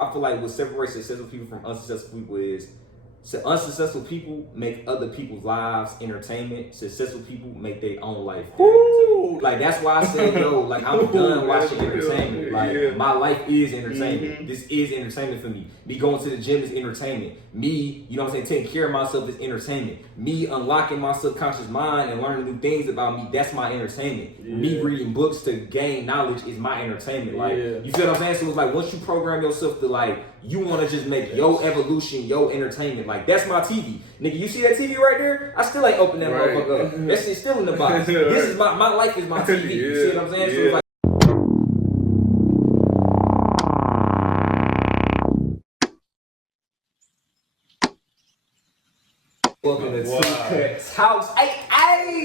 I feel like what separates successful people from unsuccessful people is unsuccessful people make other people's lives entertainment. Successful people make their own life entertainment. Like that's why I said, yo, like I'm done watching entertainment. Like my life is entertainment. This is entertainment for me. Me going to the gym is entertainment. Me, you know what I'm saying, taking care of myself is entertainment. Me unlocking my subconscious mind and learning new things about me, that's my entertainment. Me reading books to gain knowledge is my entertainment. Like you feel what I'm saying? So it's like once you program yourself to like you want to just make your evolution, your entertainment. Like, that's my TV. Nigga, you see that TV right there? I still ain't open that motherfucker up. That shit's still in the box. This is my life is my TV. You see what I'm saying? So it's like, welcome to TooCut Talks.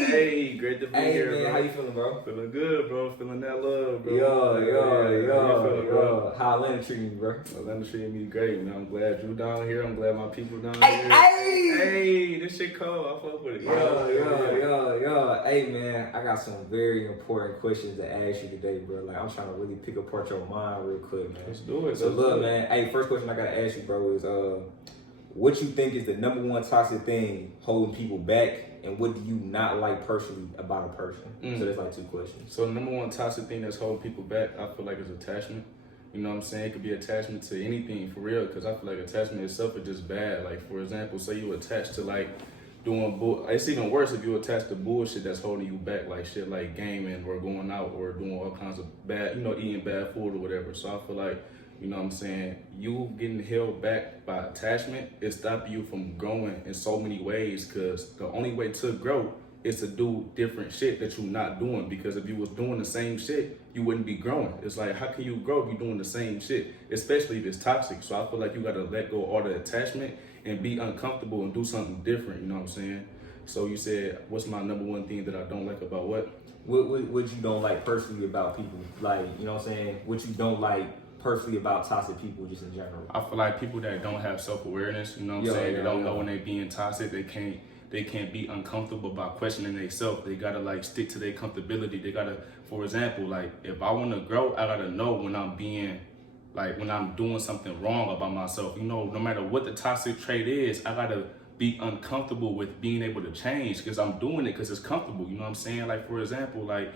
Hey, great to be here, man, bro. how you feeling, bro? Feeling good, bro. Feeling that love, bro. Yo. How Atlanta treating you, bro? Atlanta treating me great, man. I'm glad you down here. I'm glad my people down here. Hey, this shit cold. I fuck with it. Yo. Hey, man, I got some very important questions to ask you today, bro. Like, I'm trying to really pick apart your mind real quick, man. Let's do it. So, look, man. Hey, first question I gotta ask you, bro, is what you think is the number one toxic thing holding people back, and what do you not like personally about a person? So that's like two questions. So the number one toxic thing that's holding people back, I feel like, is attachment. You know what I'm saying? It could be attachment to anything, for real, because I feel like attachment itself is just bad. Like, for example, say you attach to, like, it's even worse if you attach to bullshit that's holding you back, like shit like gaming or going out or doing all kinds of bad, eating bad food or whatever. So I feel like, you know what I'm saying, you getting held back by attachment is stopping you from growing in so many ways, because the only way to grow is to do different shit that you're not doing, because if you was doing the same shit, you wouldn't be growing. It's like, how can you grow if you're doing the same shit, especially if it's toxic? So I feel like you gotta let go of all the attachment and be uncomfortable and do something different, you know what I'm saying? So you said, what's my number one thing that I don't like about what? What you don't like personally about people? Like, you know what I'm saying? What you don't like personally about toxic people just in general? I feel like people that don't have self-awareness, you know what I'm saying? They don't know when they being toxic. They can't be uncomfortable by questioning themselves. They gotta like stick to their comfortability. They gotta, for example, like if I wanna grow, I gotta know when I'm doing something wrong about myself. You know, no matter what the toxic trait is, I gotta be uncomfortable with being able to change, because I'm doing it because it's comfortable. You know what I'm saying? Like, for example, like,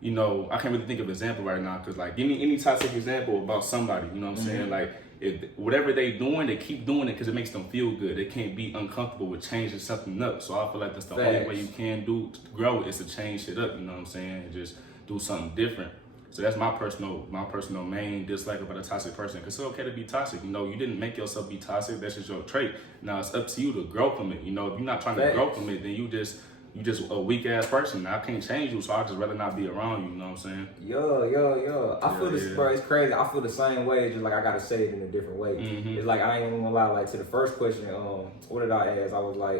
you know, I can't really think of an example right now, because like, give me any toxic example about somebody, you know what I'm saying? Like, if whatever they doing, they keep doing it because it makes them feel good. They can't be uncomfortable with changing something up. So I feel like that's the only way you can do to grow is to change shit up, you know what I'm saying? And just do something different. So that's my personal main dislike about a toxic person, because it's okay to be toxic. You know, you didn't make yourself be toxic. That's just your trait. Now it's up to you to grow from it. You know, if you're not trying to grow from it, then you just a weak ass person. I can't change you, so I'd just rather not be around you, you know what I'm saying? Yo. I feel this, bro, it's crazy. I feel the same way, just like I gotta say it in a different way. It's like, I ain't even gonna lie, like to the first question, what did I ask? I was like,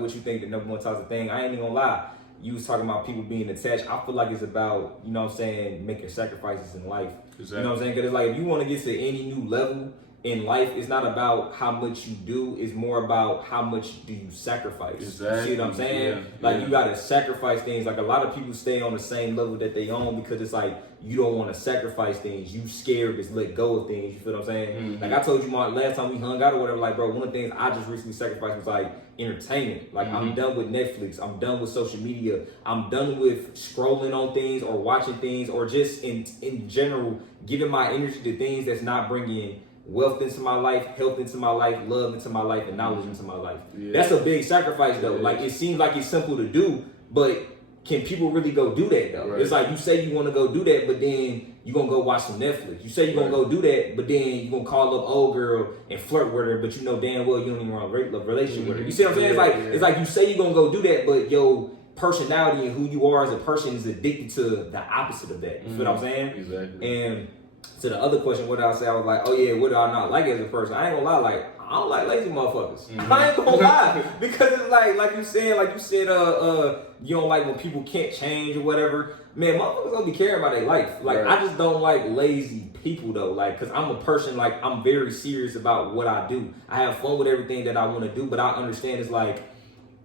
what you think the number one toxic thing? I ain't even gonna lie. You was talking about people being attached. I feel like it's about, you know what I'm saying, making sacrifices in life. Exactly. You know what I'm saying? Because it's like, if you want to get to any new level in life, it's not about how much you do, it's more about how much do you sacrifice. Exactly. You see what I'm saying? You gotta sacrifice things. Like, a lot of people stay on the same level that they own because it's like, you don't want to sacrifice things. You scared to let go of things. You feel what I'm saying? Like I told you, Mark, last time we hung out or whatever, like, bro, one of the things I just recently sacrificed was like entertainment. Like, I'm done with Netflix. I'm done with social media. I'm done with scrolling on things or watching things, or just in general, giving my energy to things that's not bringing wealth into my life, health into my life, love into my life, and knowledge into my life. That's a big sacrifice, though. Like, it seems like it's simple to do, but can people really go do that, though? It's like, you say you want to go do that, but then you're going to go watch some Netflix. You say you're going to go do that, but then you're going to call up old girl and flirt with her, but you know damn well you don't even want a relationship with her. You see what I'm saying? It's like you say you're going to go do that, but your personality and who you are as a person is addicted to the opposite of that. You feel what I'm saying? Exactly. And to the other question, what did I say? I was like, what do I not like as a person? I ain't gonna lie, like, I don't like lazy motherfuckers. I ain't gonna lie. Because it's like you said, you don't like when people can't change or whatever. Man, motherfuckers don't be caring about their life. Like, I just don't like lazy people, though. Like, because I'm a person, like, I'm very serious about what I do. I have fun with everything that I want to do, but I understand it's like,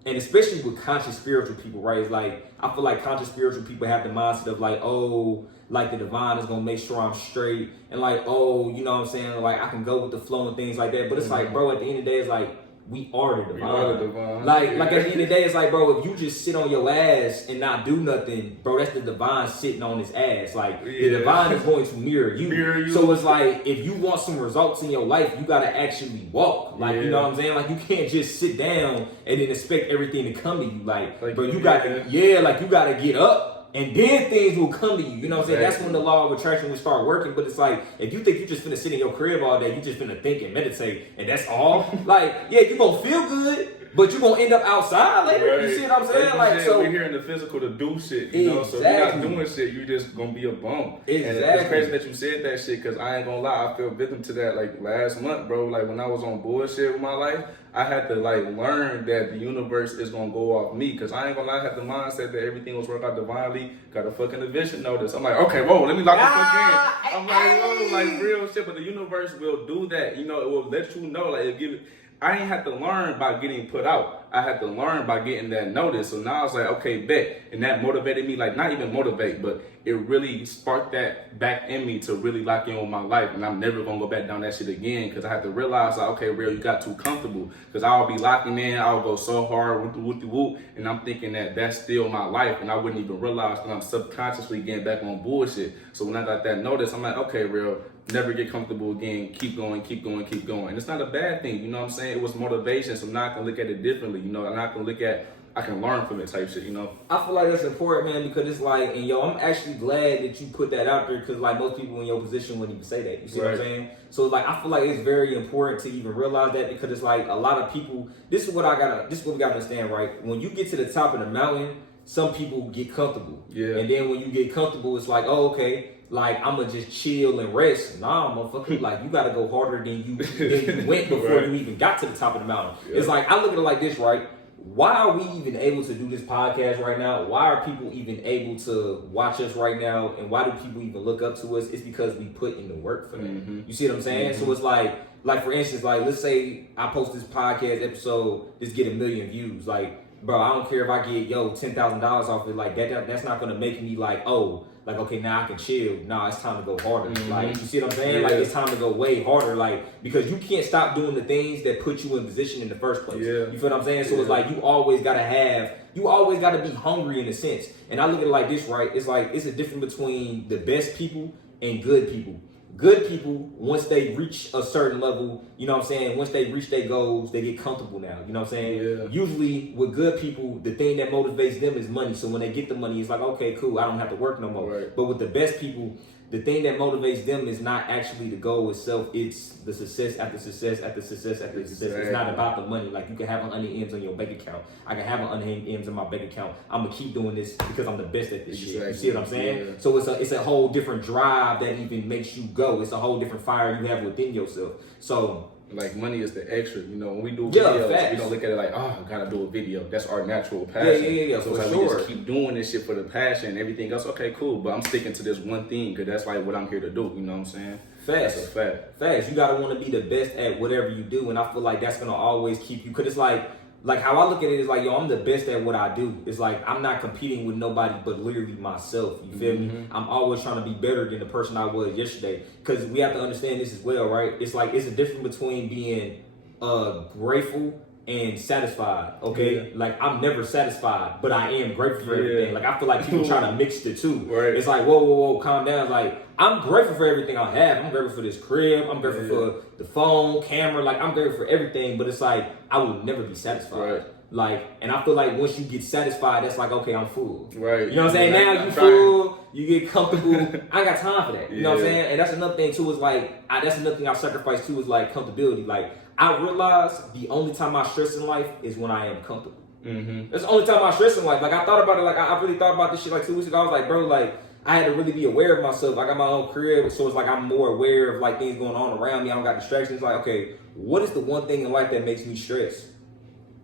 and especially with conscious spiritual people, right? It's like, I feel like conscious spiritual people have the mindset of like, oh, like the divine is gonna make sure I'm straight, and like, oh, you know what I'm saying? Like I can go with the flow and things like that. But it's like, bro, at the end of the day, it's like, we are the divine. Like at the end of the day, it's like, bro, if you just sit on your ass and not do nothing, bro, that's the divine sitting on his ass. Like the divine is going to mirror you. So it's like, if you want some results in your life, you gotta actually walk. Like you know what I'm saying? Like you can't just sit down and then expect everything to come to you. Like bro, you gotta like you gotta get up. And then things will come to you. You know what I'm saying? That's when the law of attraction will start working. But it's like, if you think you just finna sit in your crib all day, you just finna think and meditate, and that's all. Like, yeah, you gonna feel good, but you gonna end up outside later. Right. You see what I'm saying? Like so we're here in the physical to do shit, you know? So if you're not doing shit, you just gonna be a bum. Exactly. And it's crazy that you said that shit, because I ain't gonna lie, I feel victim to that like last month, bro. Like when I was on bullshit with my life, I had to like learn that the universe is gonna go off me, because I ain't gonna lie, I had the mindset that everything was work out divinely. Got a fucking eviction notice. I'm like, okay, whoa, let me lock the fuck in. I'm like, whoa, like real shit. But the universe will do that. You know, it will let you know. Like, it give it. I ain't had to learn by getting put out. I had to learn by getting that notice. So now it's like, okay, bet. And that motivated me, like not even motivate, but it really sparked that back in me to really lock in with my life. And I'm never gonna go back down that shit again, because I had to realize, like, okay, real, you got too comfortable. Because I'll be locking in, I'll go so hard, whoop, and I'm thinking that that's still my life. And I wouldn't even realize that I'm subconsciously getting back on bullshit. So when I got that notice, I'm like, okay, real, never get comfortable again. Keep going. And it's not a bad thing, you know what I'm saying? It was motivation, so now I can look at it differently, you know? And I can look at, I can learn from it type shit, you know? I feel like that's important, man, because it's like, and yo, I'm actually glad that you put that out there, because like most people in your position wouldn't even say that. You see what I'm saying? So like, I feel like it's very important to even realize that, because it's like a lot of people, this is what we gotta understand, right? When you get to the top of the mountain, some people get comfortable. Yeah. And then when you get comfortable, it's like, oh, okay, like I'm gonna just chill and rest. Nah, motherfucker, like you gotta go harder than you went before you even got to the top of the mountain. Yeah. It's like, I look at it like this, right? Why are we even able to do this podcast right now? Why are people even able to watch us right now? And why do people even look up to us? It's because we put in the work for that. Mm-hmm. You see what I'm saying? Mm-hmm. So it's like for instance, like let's say I post this podcast episode, just get 1 million views. Like, bro, I don't care if I get $10,000 off it. Like that's not gonna make me like, oh, like, okay, now I can chill. Nah, it's time to go harder. Mm-hmm. Like, you see what I'm saying? Yeah. Like, it's time to go way harder. Like, because you can't stop doing the things that put you in position in the first place. Yeah. You feel what I'm saying? So it's like, you always gotta be hungry in a sense. And I look at it like this, right? It's like, it's a difference between the best people and good people. Good people, once they reach a certain level, you know what I'm saying? Once they reach their goals, they get comfortable now. You know what I'm saying? Yeah. Usually with good people, the thing that motivates them is money. So when they get the money, it's like, okay, cool, I don't have to work no more. Right. But with the best people, the thing that motivates them is not actually the goal itself. It's the success after success after success after success. It's not about the money. Like, you can have 100 M's on your bank account. I can have 100 M's in my bank account. I'm gonna keep doing this because I'm the best at this shit. You see what I'm saying? Yeah. So it's a whole different drive that even makes you go. It's a whole different fire you have within yourself. So, like, money is the extra, you know. When we do videos, we don't look at it like, oh, I gotta do a video. That's our natural passion. Yeah. So it's like, we just keep doing this shit for the passion and everything else. Okay, cool, but I'm sticking to this one thing because that's like what I'm here to do. You know what I'm saying? Facts. That's a fact. Facts. You gotta want to be the best at whatever you do, and I feel like that's gonna always keep you. Because it's like how I look at it is like, yo, I'm the best at what I do. It's like I'm not competing with nobody but literally myself. You feel me? I'm always trying to be better than the person I was yesterday. Because we have to understand this as well, right? It's like, it's a difference between being grateful and satisfied, okay? Yeah. Like, I'm never satisfied, but I am grateful for everything. Like, I feel like people try to mix the two. Right. It's like, whoa, calm down. It's like, I'm grateful for everything I have. I'm grateful for this crib. I'm grateful for the phone, camera. Like, I'm grateful for everything, but it's like, I will never be satisfied. Right. Like, and I feel like once you get satisfied, that's like, okay, I'm full. Right. You know what I'm saying? Now you full, you get comfortable. I ain't got time for that. You know what I'm saying? And that's another thing too, is like, that's another thing I sacrifice too, is like comfortability. Like, I realize the only time I stress in life is when I am comfortable. Mm-hmm. That's the only time I stress in life. Like, I thought about it, like, I really thought about this shit like 2 weeks ago. I was like, bro, like, I had to really be aware of myself. I got my own career, so it's like I'm more aware of like things going on around me. I don't got distractions. Like, okay, what is the one thing in life that makes me stress?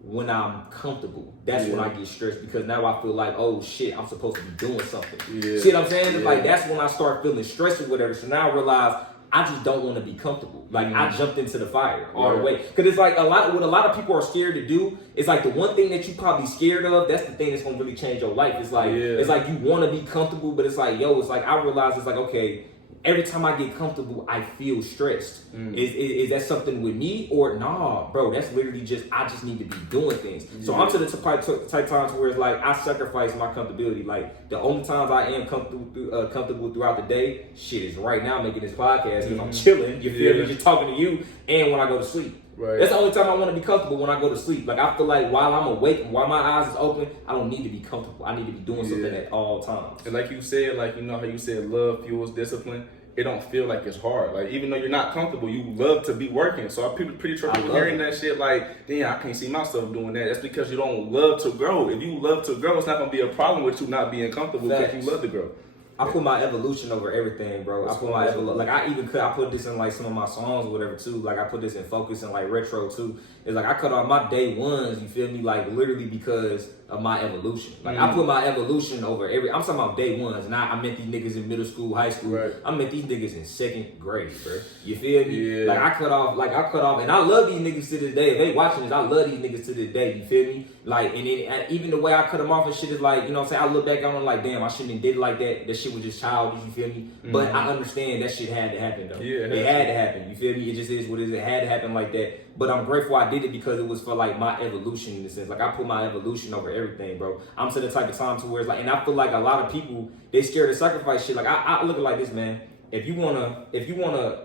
When I'm comfortable, that's when I get stressed, because now I feel like, oh shit, I'm supposed to be doing something. See what I'm saying? Like, that's when I start feeling stressed or whatever. So now I realize I just don't want to be comfortable. Like I jumped into the fire all the way. Cause it's like what a lot of people are scared to do is like the one thing that you probably scared of, that's the thing that's gonna really change your life. It's like, it's like you want to be comfortable, but it's like, yo, it's like, I realize it's like, okay, every time I get comfortable, I feel stressed. Is that something with me or nah, bro? That's literally just, I just need to be doing things. So I'm to the type times where it's like I sacrifice my comfortability. Like the only times I am comfortable throughout the day, shit, is right now making this podcast because I'm chilling. You feel me? Just talking to you, and when I go to sleep. Right. That's the only time I want to be comfortable, when I go to sleep. Like I feel like while I'm awake, while my eyes is open, I don't need to be comfortable. I need to be doing something at all times. And like you said, like you know how you said love fuels discipline. It don't feel like it's hard. Like even though you're not comfortable, you love to be working. So I'm pretty sure people hearing that shit like, damn, I can't see myself doing that. That's because you don't love to grow. If you love to grow, it's not gonna be a problem with you not being comfortable because you love to grow. I put my evolution over everything, bro. I put my like I put this in like some of my songs or whatever too. Like I put this in focus and like retro too. It's like I cut off my day ones, you feel me? Like literally because of my evolution. Like I put my evolution over I'm talking about day ones. And I met these niggas in middle school, high school. Right. I met these niggas in second grade, bro. You feel me? Yeah. Like I cut off, and I love these niggas to this day. If they watching this, I love these niggas to this day. You feel me? Like, and then even the way I cut them off and shit is like, you know what I'm saying? I look back on it like, damn, I shouldn't have did it like that. That shit was just childish, you feel me? But I understand that shit had to happen though. Yeah, it had to happen. You feel me? It just is what it is. It had to happen like that. But I'm grateful I did it because it was for like my evolution in the sense. Like I put my evolution over everything, bro. I'm to the type of time to where it's like, and I feel like a lot of people, they scared to sacrifice shit. Like I look at it like this, man. If you wanna,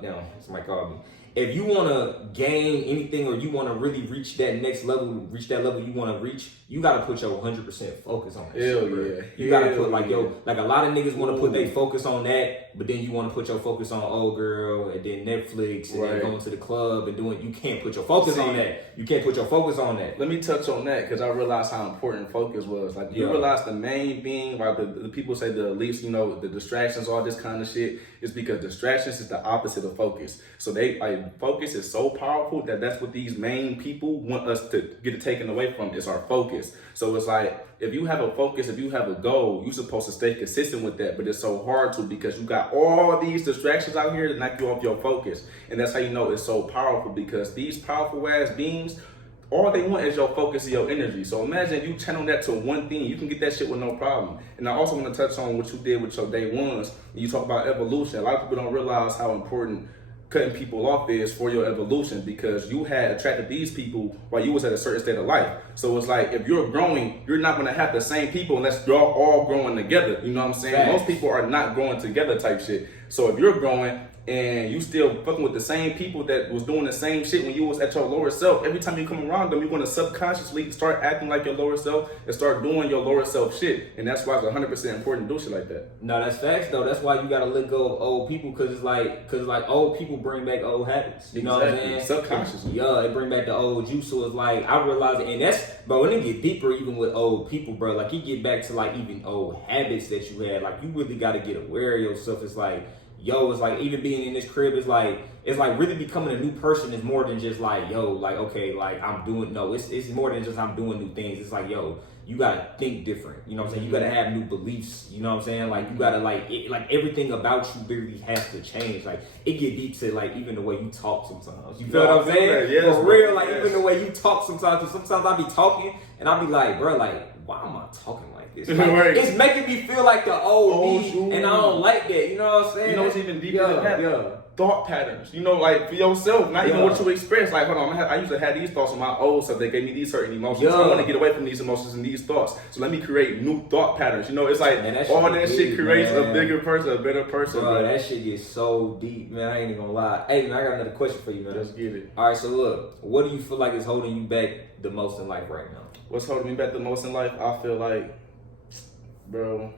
now somebody called me. If you wanna gain anything or you wanna really reach that next level, you wanna reach, you gotta put your 100% focus on it. Hell yeah. You gotta put like like a lot of niggas wanna put their focus on that, but then you wanna put your focus on old girl and then Netflix and then going to the club and doing. You can't put your focus on that. You can't put your focus on that. Let me touch on that because I realized how important focus was. Like you realize the main thing, like the people say the least, you know, the distractions, all this kind of shit, is because distractions is the opposite of focus. So they like focus is so powerful that's what these main people want us to get it taken away from, is our focus. So it's like, if you have a focus, if you have a goal, you're supposed to stay consistent with that, but it's so hard to because you got all these distractions out here to knock you off your focus. And that's how you know it's so powerful, because these powerful ass beings, all they want is your focus and your energy. So imagine you channel that to one thing, you can get that shit with no problem. And I also want to touch on what you did with your day ones. You talk about evolution. A lot of people don't realize how important cutting people off is for your evolution, because you had attracted these people while you was at a certain state of life. So it's like, if you're growing, you're not going to have the same people unless you're all growing together. You know what I'm saying? Right. Most people are not growing together type shit. So if you're growing and you still fucking with the same people that was doing the same shit when you was at your lower self, every time you come around them, you're going to subconsciously start acting like your lower self and start doing your lower self shit. And that's why it's 100% important to do shit like that. No, that's facts though. That's why you gotta let go of old people, cause it's like old people bring back old habits. You know what I'm saying? Subconsciously. Yeah, it bring back the old you. So it's like, I realize it, and that's, bro, when it get deeper even with old people, bro, like you get back to like even old habits that you had. Like you really gotta get aware of yourself. It's like, it's like even being in this crib is like, it's like really becoming a new person is more than just like, like, okay, like I'm doing, no, it's more than just I'm doing new things. It's like, you gotta think different. You know what I'm saying? You gotta have new beliefs. You know what I'm saying? Like you gotta like everything about you literally has to change. Like it get deep to like even the way you talk sometimes. You feel what I'm saying? Yes, for real, like even the way you talk sometimes. Sometimes I be talking and I be like, bro, like why am I talking like this? Like, right. It's making me feel like the old me, and I don't like that. You know what I'm saying? You know what's even deeper than that? Thought patterns, you know, like for yourself, not even what you express. Like, hold on, I used to have these thoughts on my old self. They gave me these certain emotions. So I want to get away from these emotions and these thoughts. So let me create new thought patterns. You know, it's like all that shit creates a bigger person, a better person. Bro, that shit gets so deep, man. I ain't even gonna lie. Hey, man, I got another question for you, man. Let's get it. All right, so look, what do you feel like is holding you back the most in life right now? What's holding me back the most in life? I feel like, bro,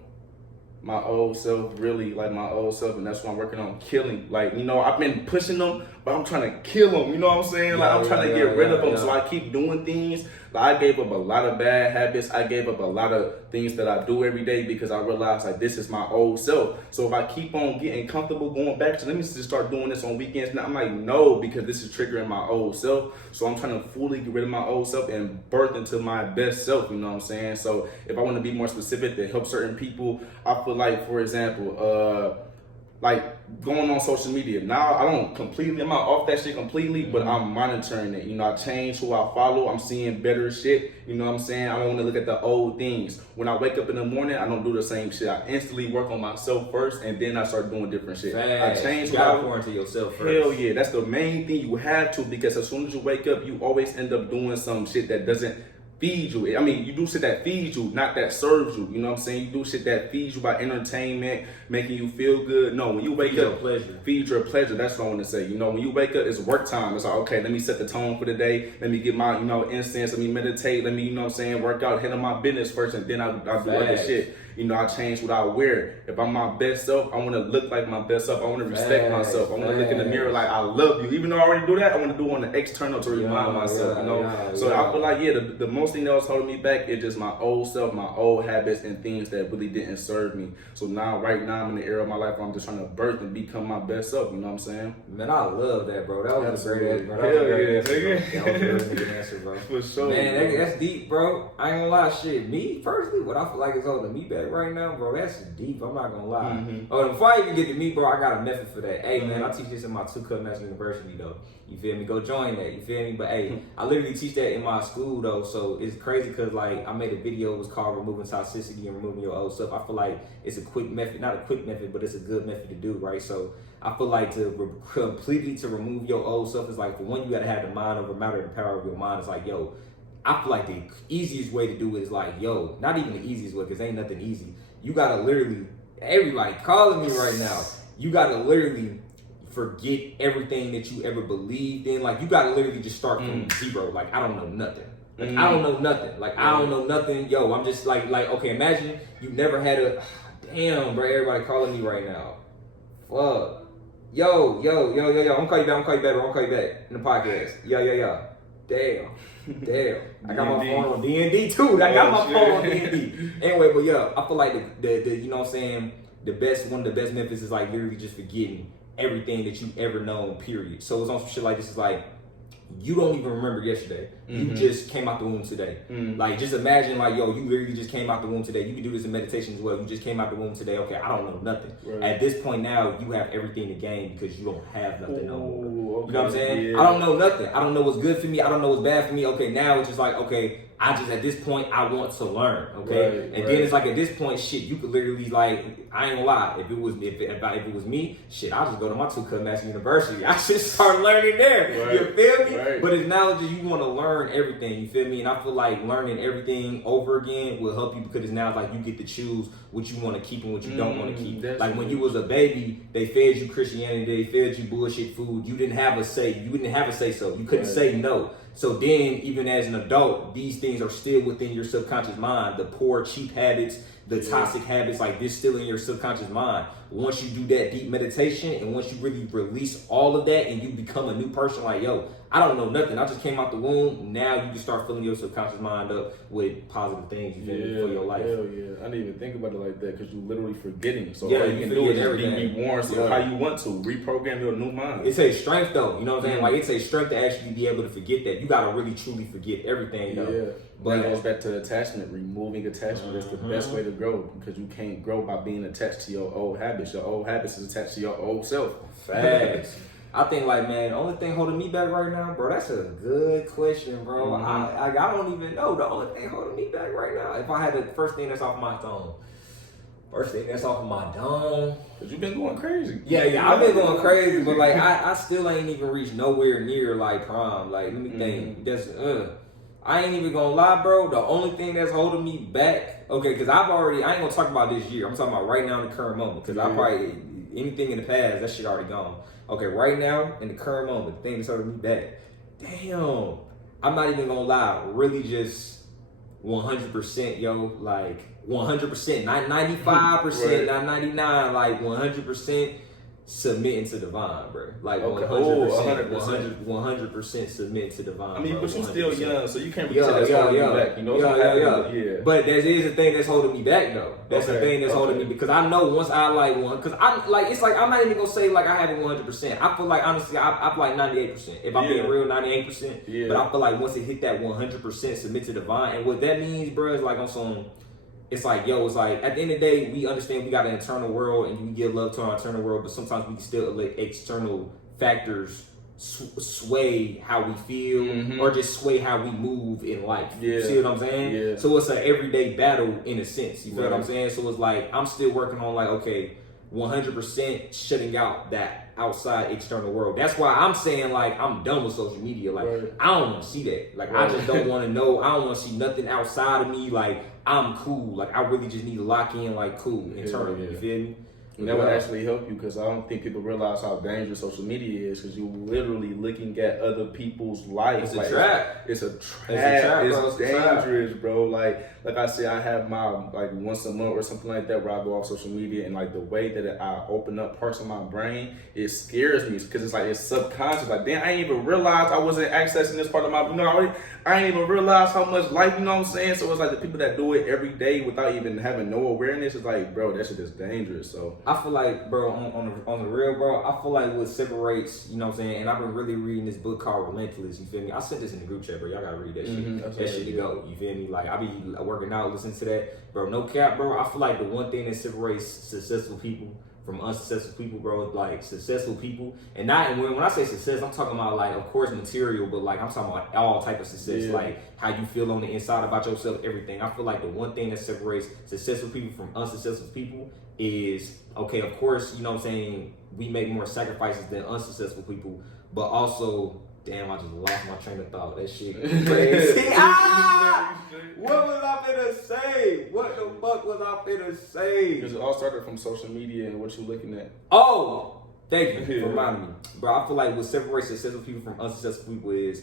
my old self, really, like my old self, and that's what I'm working on killing. Like, you know, I've been pushing them, but I'm trying to kill them, you know what I'm saying? Like, I'm trying to get rid of them, so I keep doing things. Like, I gave up a lot of bad habits. I gave up a lot of things that I do every day because I realized, like, this is my old self. So if I keep on getting comfortable going back to, let me just start doing this on weekends. Now, I'm like, no, because this is triggering my old self. So I'm trying to fully get rid of my old self and birth into my best self, you know what I'm saying? So if I want to be more specific to help certain people, I feel like, for example, like going on social media. Now I'm not off that shit completely, but I'm monitoring it. You know, I change who I follow. I'm seeing better shit. You know what I'm saying? I don't want to look at the old things. When I wake up in the morning, I don't do the same shit. I instantly work on myself first, and then I start doing different shit. Facts. I change you gotta pour into yourself first. Hell yeah, that's the main thing you have to, because as soon as you wake up, you always end up doing some shit that doesn't feed you. I mean, you do shit that feeds you, not that serves you. You know what I'm saying? You do shit that feeds you by entertainment, making you feel good. No, when you wake up, feed your pleasure. That's what I want to say. You know, when you wake up, it's work time. It's like, okay, let me set the tone for the day. Let me get my, incense. Let me meditate. Let me, work out, handle my business first, and then I do other shit. You know, I change what I wear. If I'm my best self, I want to look like my best self. I want to respect myself. I want to look in the mirror like I love you. Even though I already do that, I want to do it on the external to remind myself, So I feel like, the most thing that was holding me back is just my old self, my old habits, and things that really didn't serve me. So right now, I'm in the era of my life where I'm just trying to birth and become my best self. You know what I'm saying? Man, I love that, bro. That was a great answer, bro. That was a great answer, bro. For sure. Man, that's deep, bro. I ain't gonna lie, shit. Me, personally, what I feel like is holding me back right now, bro, that's deep. I'm not gonna lie. Before I even get to me, bro, I got a method for that. Hey, man, I teach this in my TooCut Master University, though. You feel me? Go join that. You feel me? But hey, I literally teach that in my school, though. So it's crazy because, like, I made a video. It was called Removing Toxicity and Removing Your Old Self. I feel like it's a quick method, not a quick method, but it's a good method to do, right? So I feel like completely to remove your old self is like, for one, you gotta have the mind over matter, the power of your mind. It's like, yo, I feel like the easiest way to do it is like, yo, not even the easiest way, because ain't nothing easy. You gotta literally, everybody calling me right now, you gotta literally forget everything that you ever believed in. Like, you gotta literally just start from zero. Like, I don't know nothing. Like, I don't know nothing. Like, I don't know nothing. Yo, I'm just like, okay, imagine you never had damn, bro, everybody calling me right now. Fuck. Yo. I'm gonna call you back, bro. I'm gonna call you back in the podcast. Yeah. Damn. I got my phone on D&D too. I got my phone on D&D. Anyway, but yeah, I feel like the you know what I'm saying, one of the best methods is like literally just forgetting everything that you've ever known, period. So it's on some shit like this. Is like, you don't even remember yesterday. You just came out the womb today. Like, just imagine, like, yo, you literally just came out the womb today. You can do this in meditation as well. You just came out the womb today. Okay, I don't know nothing. Right. At this point now, you have everything to gain because you don't have nothing no more. Okay. You know what I'm saying? Yeah. I don't know nothing. I don't know what's good for me. I don't know what's bad for me. Okay, now it's just like, okay, at this point, I want to learn, okay? Then it's like, at this point, shit, you could literally, like, I ain't gonna lie, if it was me, shit, I'll just go to my TooCut Master University. I should start learning there, you feel me? Right. But it's now that you want to learn everything, you feel me? And I feel like learning everything over again will help you, because it's now like you get to choose what you want to keep and what you don't want to keep. Like, when you was a baby, they fed you Christianity, they fed you bullshit food. You didn't have a say. You didn't have a say so. You couldn't say no. So then, even as an adult, these things are still within your subconscious mind. The poor, cheap habits, the toxic habits, like, this still in your subconscious mind. Once you do that deep meditation, and once you really release all of that and you become a new person, like, yo, I don't know nothing. I just came out the womb. Now you can start filling your subconscious mind up with positive things you for your life. Hell yeah. I didn't even think about it like that, because you're literally forgetting. So all you can do is just be reborn how you want to. Reprogram your new mind. It takes strength, though. You know what I'm saying? Like, it takes strength to actually be able to forget that. You got to really, truly forget everything, though. Yeah. But it goes back to attachment. Removing attachment is the best way to grow, because you can't grow by being attached to your old habits. Your old habits is attached to your old self. Facts. I think, like, man, the only thing holding me back right now, bro, that's a good question, bro. I don't even know. The only thing holding me back right now, if I had the first thing that's off my dome. Because you've been going crazy. Yeah, I've been going crazy, but, like, I still ain't even reached nowhere near, like, prime. Like, let me think. That's, I ain't even gonna lie, bro. The only thing that's holding me back, okay, because I ain't gonna talk about this year. I'm talking about right now in the current moment. Because anything in the past, that shit already gone. Okay, right now, in the current moment, the thing that's holding me back, damn, I'm not even gonna lie, really just 100%, yo, like 100%, not 95%, not 99, like 100% submitting to divine, bro. Like 100% submit to divine. I mean, bro, but you're still young, so you can't be that's holding you back. You know, But that is the thing that's holding me back, though. That's the thing that's holding me, because I know once I because I'm like, it's like, I'm not even gonna say like I have it 100%. I feel like, honestly, I feel like 98%. If I'm being real, 98%. But I feel like once it hit that 100% submit to divine, and what that means, bro, is like on some, it's like, yo, it's like at the end of the day, we understand we got an internal world and we give love to our internal world, but sometimes we can still let external factors sway how we feel or just sway how we move in life. You see what I'm saying? Yeah. So it's an everyday battle in a sense. You feel what I'm saying? So it's like I'm still working on like, okay, 100% shutting out that outside external world. That's why I'm saying like I'm done with social media. Like I don't want to see that. Like I just don't want to know. I don't want to see nothing outside of me. Like I'm cool. Like I really just need to lock in like cool internally. You feel me? And that would actually help you, because I don't think people realize how dangerous social media is, because you're literally looking at other people's life. It's like, a trap. It's a trap. It's dangerous, bro. Like I said, I have my like once a month or something like that where I go off social media, and like the way that I open up parts of my brain, it scares me, because it's like it's subconscious. Like, damn, I didn't even realize I wasn't accessing this part of my, I didn't even realize how much life, you know what I'm saying? So it's like the people that do it every day without even having no awareness, it's like, bro, that shit is dangerous. So I feel like, bro, on the real, bro, I feel like what separates, you know what I'm saying, and I've been really reading this book called Relentless, you feel me? I sent this in the group chat, bro, y'all gotta read that shit. That shit to go, you feel me? Like, I be working out, listening to that, bro, no cap, bro. I feel like the one thing that separates successful people from unsuccessful people, bro, like successful people, and when I say success, I'm talking about like, of course, material, but like I'm talking about all type of success, like how you feel on the inside about yourself, everything. I feel like the one thing that separates successful people from unsuccessful people is, okay, of course, you know what I'm saying, we make more sacrifices than unsuccessful people, but also, damn, I just lost my train of thought. That shit crazy. What was I finna say? What the fuck was I finna say? because it all started from social media and what you're looking at. Oh, thank you for reminding me. Bro, I feel like what separates successful people from unsuccessful people is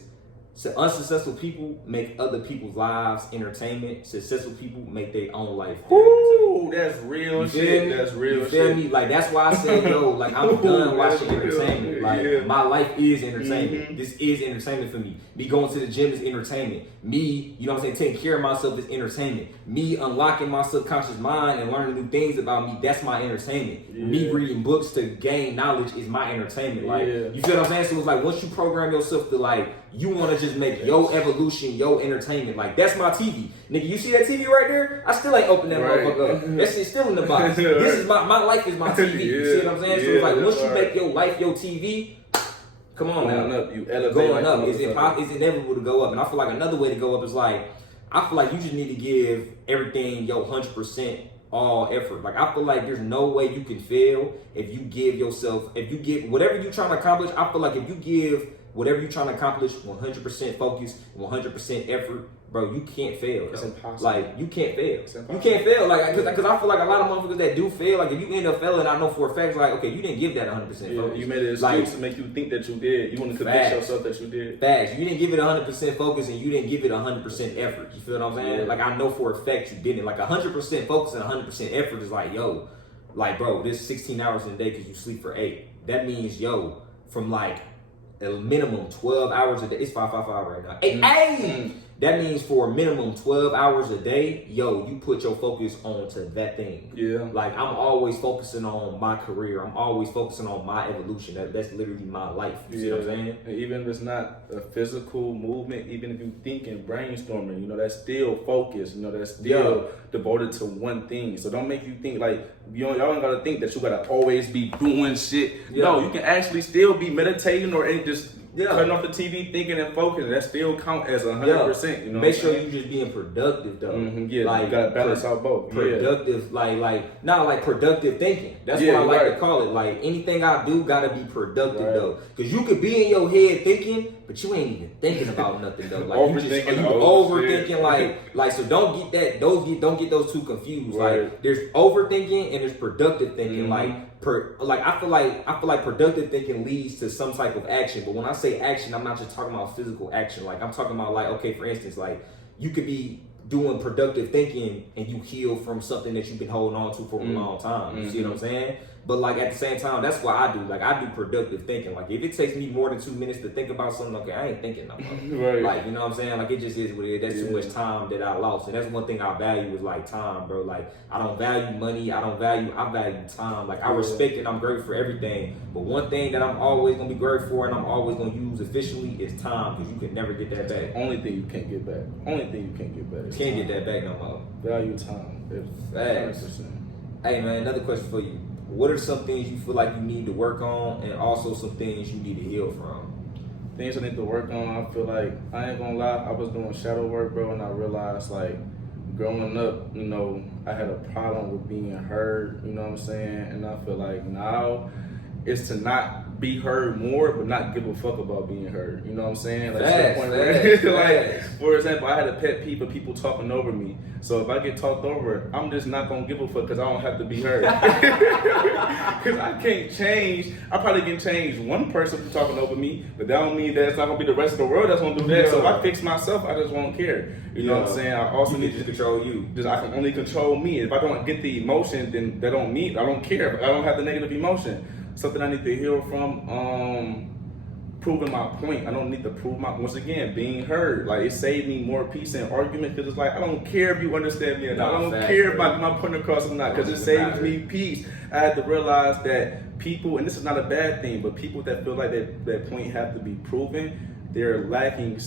unsuccessful people make other people's lives entertainment. Successful people make their own life Ooh, that's real shit. That's real you feel shit. me? Like, that's why I said, yo, like, I'm done watching entertainment. Like, my life is entertainment. This is entertainment for me. Me going to the gym is entertainment. Me, you know what I'm saying, taking care of myself is entertainment. Me unlocking my subconscious mind and learning new things about me, that's my entertainment. Me reading books to gain knowledge is my entertainment. Like, you feel what I'm saying? So it's like, once you program yourself to, like, you want to just make your evolution, your entertainment. Like, that's my TV. Nigga, you see that TV right there? I still ain't open that motherfucker up. That shit's still in the box. This is my life is my TV. You see what I'm saying? So it's like, once you make your life your TV, come on going now. up, you elevate. Going up. It's inevitable to go up. And I feel like another way to go up is like, I feel like you just need to give everything your 100% all effort. Like, I feel like there's no way you can fail if you give whatever you're trying to accomplish. I feel like if you give whatever you're trying to accomplish 100% focus, 100% effort, bro, you can't fail. It's impossible. Like, you can't fail. You can't fail. Like, because I feel like a lot of motherfuckers that do fail, like, if you end up failing, I know for a fact, like, okay, you didn't give that 100% focus. You made an excuse to make you think that you did. You want to convince yourself that you did. Facts. You didn't give it 100% focus and you didn't give it 100% effort. You feel what I'm saying? Yeah. Like, I know for a fact you didn't. Like, 100% focus and 100% effort is like, yo, like, bro, this 16 hours in a day because you sleep for 8. That means, yo, from like a minimum 12 hours a day. It's 555 right now. Hey! That means for a minimum 12 hours a day, yo, you put your focus onto that thing. Yeah. Like, I'm always focusing on my career. I'm always focusing on my evolution. That's literally my life. You see what I'm saying? And even if it's not a physical movement, even if you thinking, brainstorming, that's still focus. That's still devoted to one thing. So don't make you think like, y'all ain't gotta think that you gotta always be doing shit. No, you can actually still be meditating or just cutting off the TV, thinking and focusing. That still count as 100%. Make sure you just being productive though. Like, you gotta balance out both. Productive, like productive thinking. That's what I like to call it. Like, anything I do gotta be productive though. Cause you could be in your head thinking, but you ain't even thinking about nothing though. Like, overthinking, like so don't get those two confused. Like, there's overthinking and there's productive thinking. I feel like productive thinking leads to some type of action. But when I say action, I'm not just talking about physical action. Like, I'm talking about, like, okay, for instance, like, you could be doing productive thinking and you heal from something that you've been holding on to for a long time. You see what I'm saying? But like at the same time, that's what I do. Like I do productive thinking. Like if it takes me more than 2 minutes to think about something, okay, I ain't thinking no more. Right. Like, you know what I'm saying? Like it just is what it is. That's too much time that I lost. And that's one thing I value is like time, bro. Like I don't value money. I value time. Like I respect it. I'm grateful for everything. But one thing that I'm always gonna be grateful for and I'm always gonna use efficiently is time, because you can never get that back. Only thing you can't get back. Only thing you can't get back. You can't get that back no more. Value time. Facts. Hey man, another question for you. What are some things you feel like you need to work on, and also some things you need to heal from? Things I need to work on, I feel like, I ain't gonna lie, I was doing shadow work, bro, and I realized, like, growing up, you know, I had a problem with being heard, you know what I'm saying? And I feel like now it's to not be heard more, but not give a fuck about being heard. You know what I'm saying? Like, to the point where, like, for example, I had a pet peeve of people talking over me. So if I get talked over, I'm just not gonna give a fuck because I don't have to be heard. Because I can't change. I probably can change one person from talking over me, but that don't mean that it's not gonna be the rest of the world that's gonna do that. So if I fix myself, I just won't care. You know what I'm saying? I also need to control you. Just I can only control me. If I don't get the emotion, then that don't mean I don't care. I don't have the negative emotion. Something I need to heal from, proving my point. I don't need to prove once again, being heard. Like, it saved me more peace and argument, because it's like, I don't care if you understand me or not. I don't care if my point across or not, because it saves me peace. I had to realize that people, and this is not a bad thing, but people that feel like that point have to be proven, they're lacking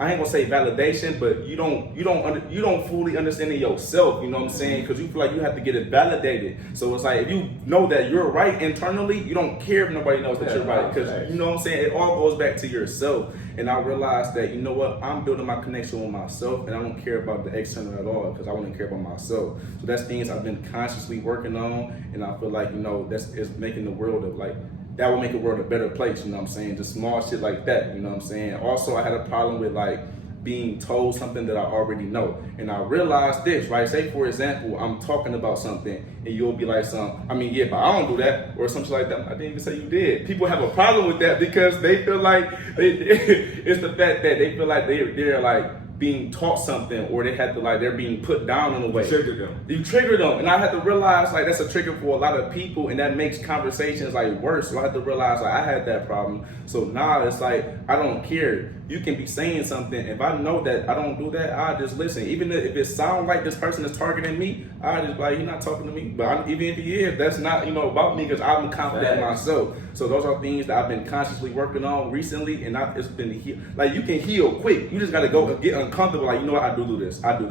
I ain't gonna say validation, but you don't fully understand it yourself. You know what I'm saying? Because you feel like you have to get it validated. So it's like, if you know that you're right internally, you don't care if nobody knows that you're right. Because you know what I'm saying? It all goes back to yourself. And I realized that, you know what? I'm building my connection with myself, and I don't care about the external at all, because I want to care about myself. So that's things I've been consciously working on, and I feel like, you know, it's making the world of like. That will make the world a better place, you know what I'm saying? Just small shit like that, you know what I'm saying? Also, I had a problem with like being told something that I already know. And I realized this, right? Say, for example, I'm talking about something and you'll be like, but I don't do that, or something like that. I didn't even say you did. People have a problem with that because they feel like, it's the fact that they feel like they're like, being taught something, or they had to like they're being put down in a way. You trigger them, and I had to realize like that's a trigger for a lot of people, and that makes conversations like worse. So I had to realize like I had that problem. So now it's like I don't care. You can be saying something. If I know that I don't do that, I just listen. Even if it sounds like this person is targeting me, I just like, you're not talking to me. But even if he is, that's not about me, because I'm confident in myself. So those are things that I've been consciously working on recently, and it's been like you can heal quick. You just got to go get uncomfortable. Like, you know what, I do this, I do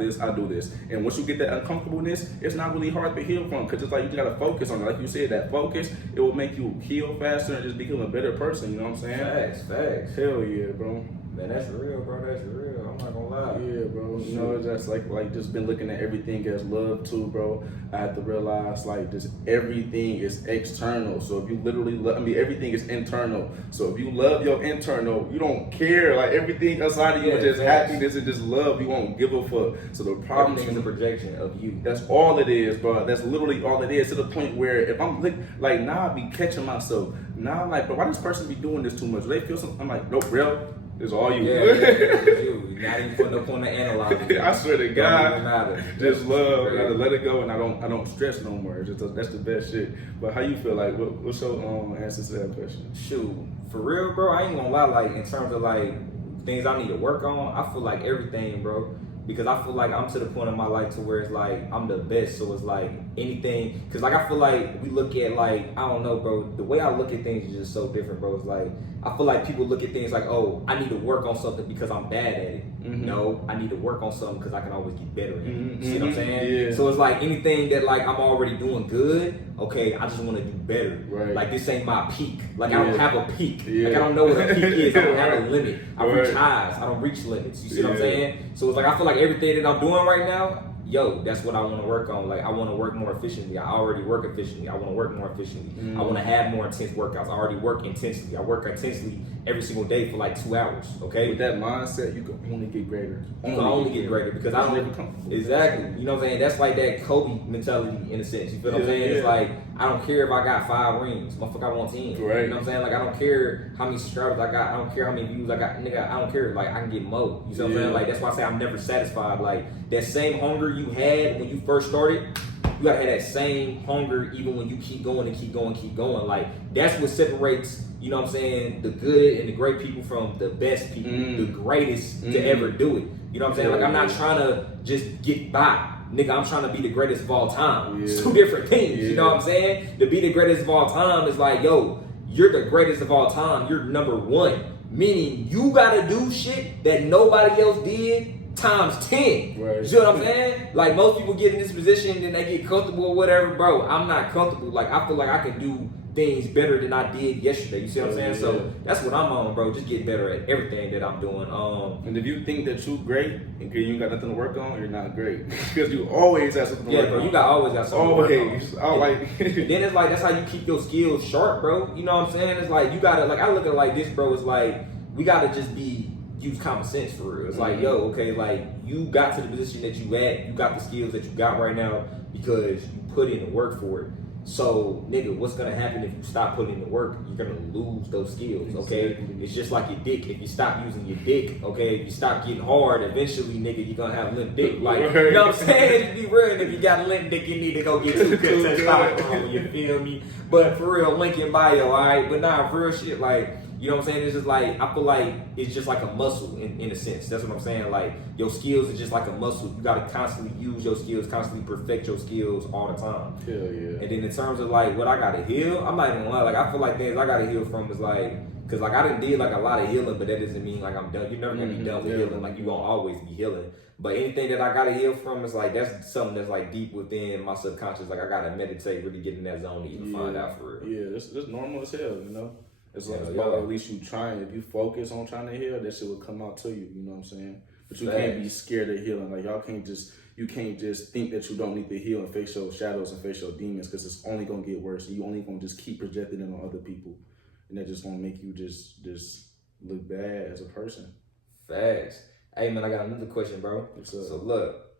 this. And once you get that uncomfortableness, it's not really hard to heal from, because it's like you just got to focus on it. Like you said, that focus, it will make you heal faster and just become a better person. You know what I'm saying? Facts. Hell yeah, bro. Man, that's real, bro. That's real. I'm not gonna lie. Yeah, bro. You know, it's just like just been looking at everything as love too, bro. I had to realize like just everything is external. So if you literally everything is internal. So if you love your internal, you don't care. Like everything outside of you is just happiness and just love. You won't give a fuck. So the problem is a projection of you. That's all it is, bro. That's literally all it is. To the point where if I'm like now I be catching myself. Now I'm like, bro, why this person be doing this too much? They feel something. I'm like, nope, bro. It's all you. Yeah, it's you. Not even putting up on the analyzer. I swear to God, just love. Gotta let it go, and I don't stress no more. That's the best shit. But how you feel? Like, what's your answer to that question? Shoot, for real, bro. I ain't gonna lie. Like, in terms of like things I need to work on, I feel like everything, bro. Because I feel like I'm to the point in my life to where it's like I'm the best. So it's like anything. Because like I feel like we look at like, I don't know, bro. The way I look at things is just so different, bro. It's like I feel like people look at things like, oh, I need to work on something because I'm bad at it. Mm-hmm. No, I need to work on something because I can always get better at it. Mm-hmm. You see what I'm saying? Yeah. So it's like anything that like I'm already doing good, okay, I just want to do better. Right. Like this ain't my peak. Like I don't have a peak. Like I don't know what a peak is. I don't have a limit. I reach highs. I don't reach limits. You see what I'm saying? So it's like I feel like everything that I'm doing right now, yo, that's what I want to work on. Like I want to work more efficiently. I already work efficiently. I want to work more efficiently. I want to have more intense workouts. I already work intensely. I work intensely every single day for like 2 hours. Okay. With that mindset, you can only get greater. You can only get greater because I don't comfortable. Exactly. You know what I'm saying? That's like that Kobe mentality in a sense. You feel what I'm saying? It's like I don't care if I got 5 rings. Motherfucker, I want 10. Right. You know what I'm saying? Like I don't care how many subscribers I got. I don't care how many views I got. Nigga, I don't care. Like I can get more. You see what I'm saying? Like that's why I say I'm never satisfied. Like that same hunger you had when you first started, you gotta have that same hunger even when you keep going and keep going, keep going. Like that's what separates, you know what I'm saying, the good and the great people from the best people, the greatest to ever do it. You know what I'm saying? Like I'm not trying to just get by. Nigga, I'm trying to be the greatest of all time. It's two different things, you know what I'm saying? To be the greatest of all time is like, yo, you're the greatest of all time. You're number one. Meaning you gotta do shit that nobody else did times 10. Right. You know what I'm saying? Like most people get in this position and they get comfortable or whatever, bro. I'm not comfortable. Like I feel like I can do things better than I did yesterday. You see what I'm saying? So that's what I'm on, bro. Just get better at everything that I'm doing. And if you think that you great and you got nothing to work on, you're not great. Because you always have something to work on. You always got something always. to work on. Then it's like, that's how you keep your skills sharp, bro. You know what I'm saying? It's like, you gotta, like, I look at it like this, bro. It's like, we gotta just use common sense for real. It's like, yo, okay, like, you got to the position that you at. You got the skills that you got right now because you put in the work for it. So, nigga, what's gonna happen if you stop putting in the work? You're gonna lose those skills, okay? Exactly. It's just like your dick. If you stop using your dick, okay, if you stop getting hard, eventually, nigga, you're gonna have limp dick. Like, you know what I'm saying? To be real, and if you got a limp dick, you need to go get TooCut testosterone, you feel me? But for real, link in bio, alright? But nah, for real shit, like, you know what I'm saying? It's just like, I feel like it's just like a muscle in a sense. That's what I'm saying. Like, your skills is just like a muscle. You gotta constantly use your skills, constantly perfect your skills all the time. Hell yeah. And then in terms of like what I gotta heal, I'm not even gonna lie. Like, I feel like things I gotta heal from is like, cause like I done did like a lot of healing, but that doesn't mean like I'm done. You're never gonna be done with healing. Like, you won't always be healing. But anything that I gotta heal from is like, that's something that's like deep within my subconscious. Like, I gotta meditate, really get in that zone to even find out for real. Yeah, that's normal as hell, you know? It's like, at least you trying. If you focus on trying to heal, that shit will come out to you. You know what I'm saying? But you can't be scared of healing. Like, you can't just think that you don't need to heal and face your shadows and face your demons, because it's only gonna get worse. You only gonna just keep projecting it on other people, and that just gonna make you just look bad as a person. Facts. Hey man, I got another question, bro. So look,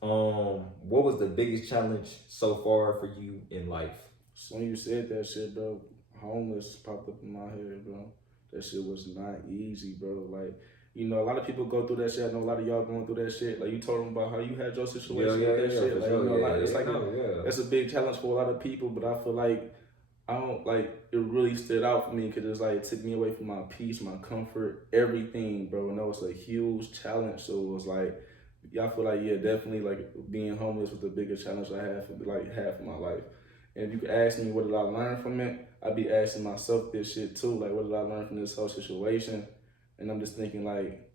what was the biggest challenge so far for you in life? So when you said that shit, bro, homeless popped up in my head, bro. That shit was not easy, bro. Like, you know, a lot of people go through that shit. I know a lot of y'all going through that shit. Like, you told them about how you had your situation with that shit. Like, you know, that's a big challenge for a lot of people, but I feel like it really stood out for me because it's like, it took me away from my peace, my comfort, everything, bro. And that was a huge challenge. So it was like, I feel like, yeah, definitely, like, being homeless was the biggest challenge I had for like half of my life. And if you could ask me what did I learn from it, I'd be asking myself this shit too. Like, what did I learn from this whole situation? And I'm just thinking like,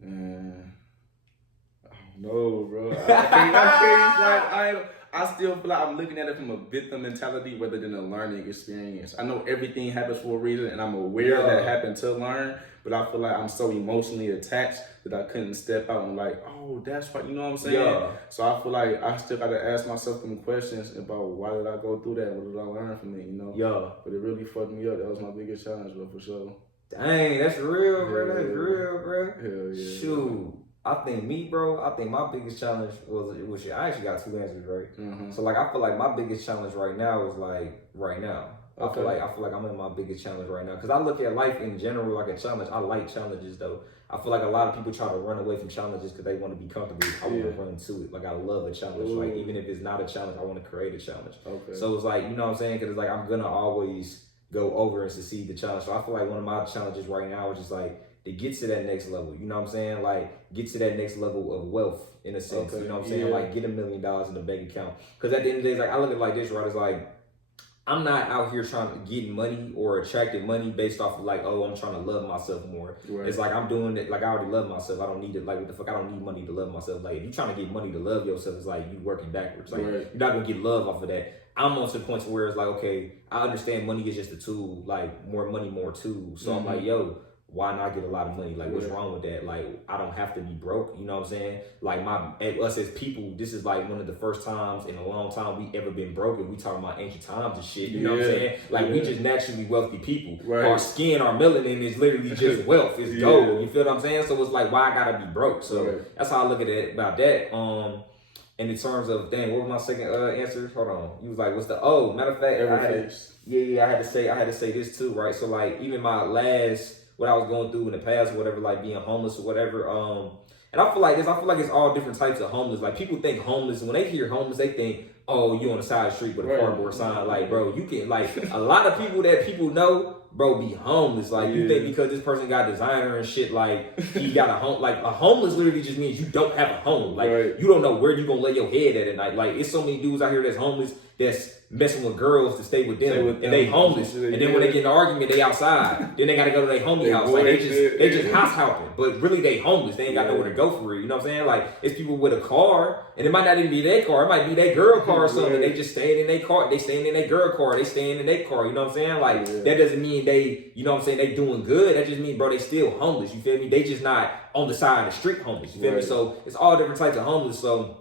man, I don't know, bro. I still feel like I'm looking at it from a victim mentality rather than a learning experience. I know everything happens for a reason, and I'm aware that it happened to learn, but I feel like I'm so emotionally attached that I couldn't step out and like, oh, that's right, you know what I'm saying? Yeah. So I feel like I still got to ask myself some questions about why did I go through that? What did I learn from it, you know? Yeah. But it really fucked me up. That was my biggest challenge, bro, for sure. Dang, that's real, bro. That's real, bro. Hell yeah. Shoot. I think my biggest challenge was shit. I actually got two answers, right? Mm-hmm. So like, I feel like my biggest challenge right now is like right now. Okay. I feel like I'm in my biggest challenge right now because I look at life in general like a challenge. I like challenges though. I feel like a lot of people try to run away from challenges because they want to be comfortable. I want to run to it. Like, I love a challenge. Ooh. Like, even if it's not a challenge, I want to create a challenge. Okay. So it's like, you know what I'm saying? Because it's like, I'm gonna always go over and succeed the challenge. So I feel like one of my challenges right now is just like to get to that next level. You know what I'm saying? Like, get to that next level of wealth in a sense. Okay. You know what I'm saying? Like, get $1 million in the bank account. Because at the end of the day, it's like, I look at it like this, right? It's like, I'm not out here trying to get money or attracting money based off of like, oh, I'm trying to love myself more. Right. It's like, I'm doing it, like, I already love myself. I don't need it. Like, what the fuck? I don't need money to love myself. Like, if you're trying to get money to love yourself, it's like you working backwards. Like, you're not going to get love off of that. I'm on to the point where it's like, okay, I understand money is just a tool. Like, more money, more tools. So I'm like, yo, why not get a lot of money? Like, what's wrong with that? Like, I don't have to be broke. You know what I'm saying? Like, us as people, this is like one of the first times in a long time we ever been broke. And we talking about ancient times and shit. You know what I'm saying? Like, we just naturally wealthy people. Right. Our skin, our melanin is literally just wealth. It's gold. You feel what I'm saying? So it's like, why I gotta be broke? So that's how I look at it about that. And in terms of, dang, what was my second answer? Hold on. You was like, what's the, matter of fact, I had to say this too, right? So like, even my last, what I was going through in the past or whatever, like being homeless or whatever, And I feel like it's all different types of homeless. Like people think homeless, when they hear homeless, they think, oh, you on the side of the street with a cardboard sign. Like, bro, you can, like, a lot of people that people know, bro, be homeless. Like, you think because this person got designer and shit, like, he got a home. Like, a homeless literally just means you don't have a home. Like, you don't know where you gonna lay your head at night. Like, it's so many dudes out here that's homeless that's messing with girls to stay with them, and they homeless. And then when they get in an argument, they outside. Then they gotta go to their homie house. Like, they just house helping. But really, they homeless. They ain't got nowhere to go for it. You know what I'm saying? Like, it's people with a car, and it might not even be their car. It might be their girl car or something. They just staying in their car. They staying in their girl car. They staying in their car. You know what I'm saying? Like, that doesn't mean they, you know what I'm saying, they doing good. That just means, bro, they still homeless. You feel me? They just not on the side of the street homeless. You feel me? So it's all different types of homeless. So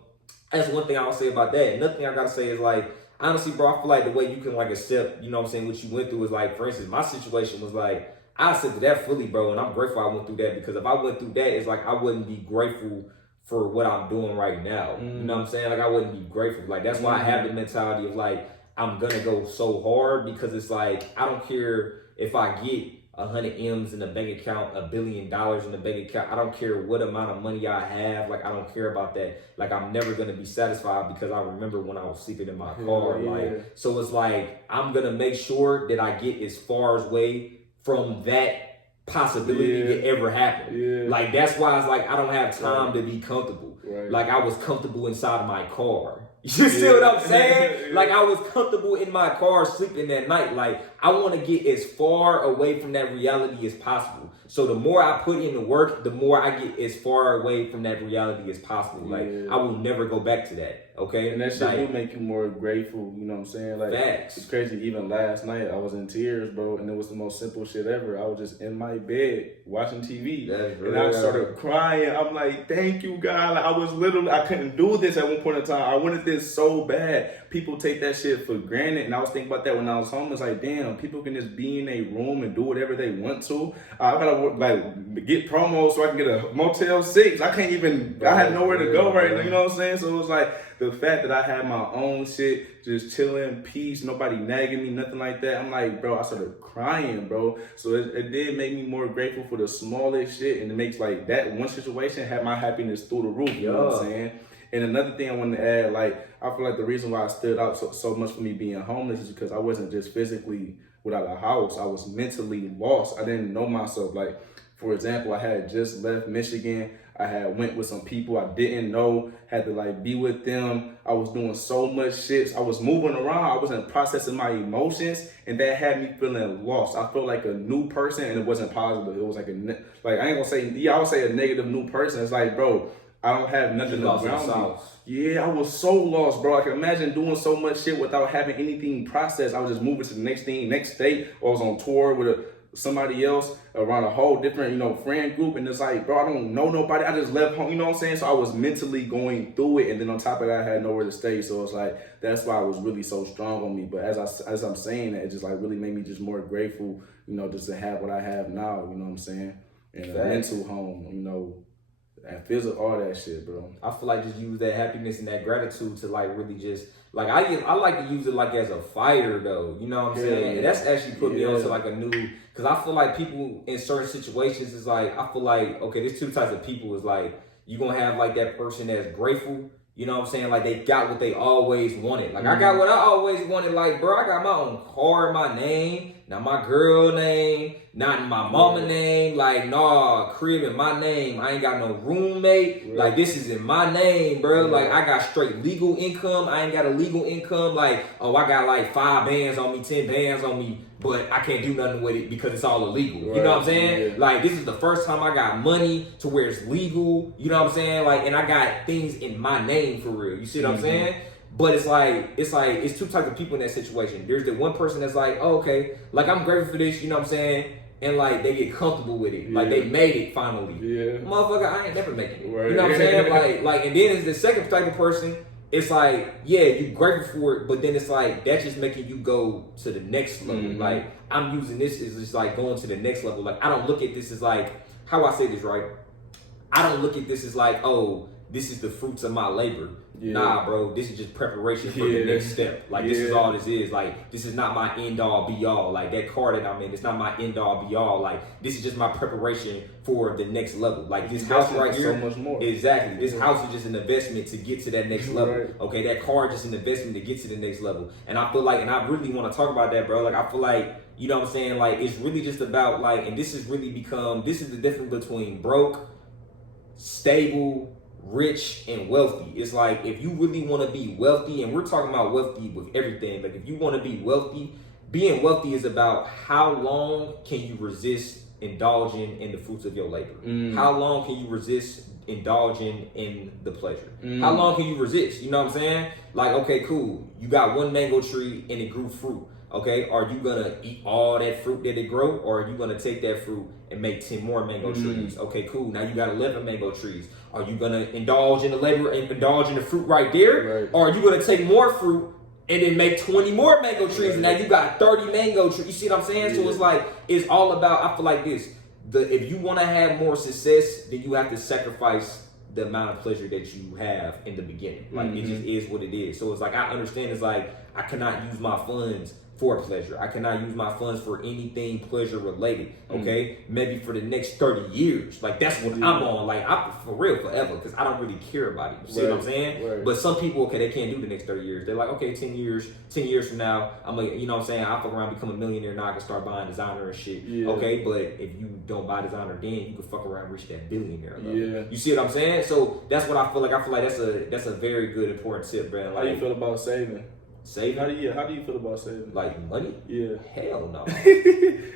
that's one thing I would say about that. Another thing I gotta say is, like, honestly, bro, I feel like the way you can, like, accept, you know what I'm saying, what you went through is, like, for instance, my situation was, like, I accepted that fully, bro, and I'm grateful I went through that, because if I went through that, it's like I wouldn't be grateful for what I'm doing right now. You know what I'm saying? Like, I wouldn't be grateful. Like, that's why I have the mentality of, like, I'm gonna go so hard, because it's like, I don't care if I get 100 M's in the bank account, $1 billion in the bank account. I don't care what amount of money I have. Like, I don't care about that. Like, I'm never gonna be satisfied, because I remember when I was sleeping in my car. Like, so it's like, I'm gonna make sure that I get as far away from that possibility to ever happen. Like, that's why it's like, I don't have time to be comfortable. Like, I was comfortable inside of my car. You see what I'm saying? Like, I was comfortable in my car sleeping that night. Like, I want to get as far away from that reality as possible. So the more I put in the work, the more I get as far away from that reality as possible. Like, I will never go back to that. Okay? And that shit will make you more grateful, you know what I'm saying? Like, facts. It's crazy. Even last night, I was in tears, bro, and it was the most simple shit ever. I was just in my bed watching TV, and I started crying. I'm like, thank you, God. Like, I couldn't do this at one point in time. I wanted this so bad. People take that shit for granted, and I was thinking about that when I was home. It's like, damn, people can just be in a room and do whatever they want to. I gotta, like, get promos so I can get a Motel 6. I can't even, I have nowhere to go right now, you know what I'm saying? So it was like, the fact that I had my own shit, just chilling, peace, nobody nagging me, nothing like that. I'm like, bro, I started crying, bro. So it did make me more grateful for the smallest shit, and it makes, like, that one situation have my happiness through the roof, you know what I'm saying? And another thing I wanted to add, like, I feel like the reason why I stood out so much for me being homeless is because I wasn't just physically without a house, I was mentally lost. I didn't know myself. Like, for example, I had just left Michigan. I had went with some people I didn't know, had to, like, be with them. I was doing so much shit. I was moving around. I wasn't processing my emotions, and that had me feeling lost. I felt like a new person, and it wasn't positive. It was like I ain't gonna say, I would say a negative new person. It's like, bro, I don't have nothing around me. Yeah, I was so lost, bro. I can imagine doing so much shit without having anything processed. I was just moving to the next thing, next state, or I was on tour with somebody else around a whole different, you know, friend group, and it's like, bro, I don't know nobody. I just left home, you know what I'm saying? So I was mentally going through it, and then on top of that, I had nowhere to stay. So it's like, that's why it was really so strong on me. But as I'm saying that, it just, like, really made me just more grateful, you know, just to have what I have now, you know what I'm saying? And a mental home, you know, and physical, all that shit, bro. I feel like just use that happiness and that gratitude to, like, really just, like, I like to use it, like, as a fighter, though. You know what I'm saying? And that's actually put me onto, like, a new, because I feel like people in certain situations is like, I feel like, okay, there's two types of people. Is like, you're going to have, like, that person that's grateful. You know what I'm saying? Like, they got what they always wanted. Like, I got what I always wanted. Like, bro, I got my own car in my name, not my girl name, not in my mama name. Like, nah, crib in my name. I ain't got no roommate. Like, this is in my name, bro. Like, I got straight legal income. I ain't got a legal income. Like, oh, I got, like, 5 bands on me, 10 bands on me, but I can't do nothing with it because it's all illegal. You know what I'm saying? Like, this is the first time I got money to where it's legal. You know what I'm saying? Like, and I got things in my name for real. You see what I'm saying? But it's two types of people in that situation. There's the one person that's like, oh, okay, like, I'm grateful for this, you know what I'm saying? And, like, they get comfortable with it. Like, they made it finally. Motherfucker, I ain't never making it. You know what I'm saying? Like, and then it's the second type of person. It's like, yeah, you're grateful for it, but then it's like, that's just making you go to the next level. Like, I'm using this as just, like, going to the next level. Like, I don't look at this as, like, how I say this, right? I don't look at this as like, oh, this is the fruits of my labor. Yeah. Nah, bro, this is just preparation for the next step. Like, this is all this is. Like, this is not my end all be all. Like, that car that I'm in, it's not my end all be all. Like, this is just my preparation for the next level. Like, this house right here. So much more. Exactly. This house is just an investment to get to that next level. Right. Okay, that car is just an investment to get to the next level. And I feel like, and I really want to talk about that, bro. Like, I feel like, you know what I'm saying? Like, it's really just about, like, and this has really become, this is the difference between broke, stable, rich, and wealthy. It's like, if you really want to be wealthy, and we're talking about wealthy with everything, like if you want to be wealthy, being wealthy is about how long can you resist indulging in the fruits of your labor? How long can you resist indulging in the pleasure? How long can you resist? You know what I'm saying? Like, okay, cool. You got one mango tree and it grew fruit. Okay, are you gonna eat all that fruit that it grow, or are you gonna take that fruit and make 10 more mango trees? Okay, cool. Now you got 11 mango trees. Are you gonna indulge in the labor and indulge in the fruit right there? Right. Or are you gonna take more fruit and then make 20 more mango trees, and now you got 30 mango trees? You see what I'm saying? So it's like, it's all about, I feel like this. If you wanna have more success, then you have to sacrifice the amount of pleasure that you have in the beginning. Like, it just is what it is. So it's like, I understand, it's like, I cannot use my funds for pleasure. I cannot use my funds for anything pleasure related. Okay, maybe for the next 30 years. Like, that's what I'm on. Like, I for real forever, because I don't really care about it. You see what I'm saying? Right. But some people, okay, they can't do the next 30 years. They're like, okay, 10 years from now, I'm like, you know what I'm saying? I fuck around, become a millionaire, now I can start buying designer and shit. Yeah. Okay, but if you don't buy designer, then you can fuck around and reach that billionaire level. Yeah. You see what I'm saying? So that's what I feel like. I feel like that's a very good, important tip, bro. Like, How do you feel about saving? Saving? How do you feel about saving? Like, money? Yeah. Hell no.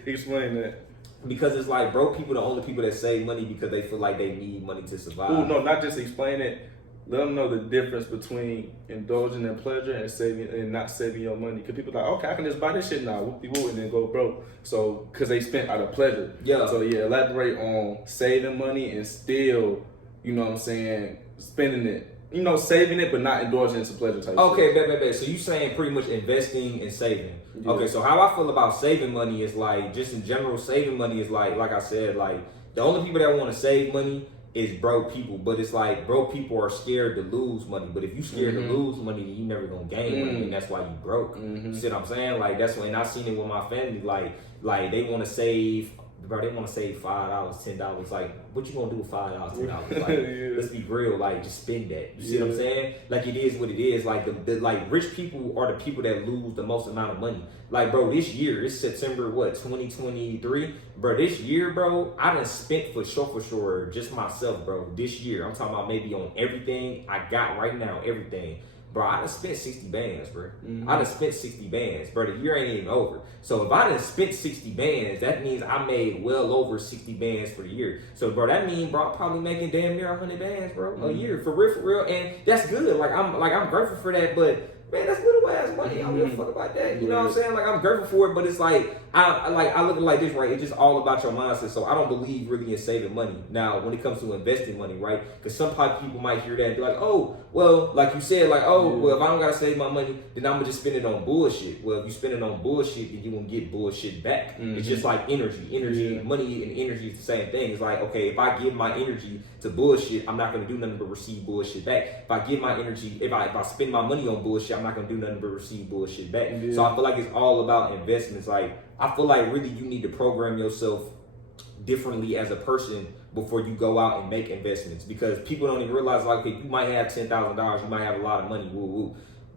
Explain that. Because it's like, broke people the only people that save money because they feel like they need money to survive. Oh no, not just explain it. Let them know the difference between indulging in pleasure and saving and not saving your money. Because people are like, okay, I can just buy this shit now, whoop-de-whoop, and then go broke. So, because they spent out of pleasure. Yeah. So yeah, elaborate on saving money and still, you know what I'm saying, spending it. You know, saving it but not indulging into pleasure type. Okay, bet. So you saying pretty much investing and saving. Yeah. Okay, so how I feel about saving money is like, just in general, saving money is like I said, like, the only people that want to save money is broke people. But it's like, broke people are scared to lose money. But if you scared to lose money, then you never gonna gain money, and that's why you broke. You see what I'm saying? Like, that's when I seen it with my family. Like they want to save. Bro, they want to save $5, $10. Like, what you gonna do with $5, $10? Like, let's be real. Like, just spend that. You see what I'm saying? Like, it is what it is. Like, the like rich people are the people that lose the most amount of money. Like, bro, this year, it's September 2023. Bro, this year, bro, I done spent for sure, just myself, bro. This year, I'm talking about maybe on everything I got right now, everything. Bro, I done spent 60 bands, bro. I done spent 60 bands, bro. The year ain't even over. So if I done spent 60 bands, that means I made well over 60 bands for the year. So, bro, that means, bro, I'm probably making damn near 100 bands, bro, a year. For real. And that's good. I'm grateful for that, but man, that's little ass money. I don't give a fuck about that. You know what I'm saying? Like, I'm grateful for it, but it's like, I look at it like this, right? It's just all about your mindset. So I don't believe really in saving money. Now, when it comes to investing money, right? Because some people might hear that and be like, oh, well, like you said, like, well, if I don't gotta save my money, then I'm gonna just spend it on bullshit. Well, if you spend it on bullshit, then you won't get bullshit back. It's just like energy, money and energy is the same thing. It's like, okay, if I give my energy to bullshit, I'm not gonna do nothing but receive bullshit back. If I give my energy, if I spend my money on bullshit, I'm not gonna do nothing but receive bullshit back. So I feel like it's all about investments. Like, I feel like really you need to program yourself differently as a person before you go out and make investments, because people don't even realize, like, okay, you might have $10,000, you might have a lot of money,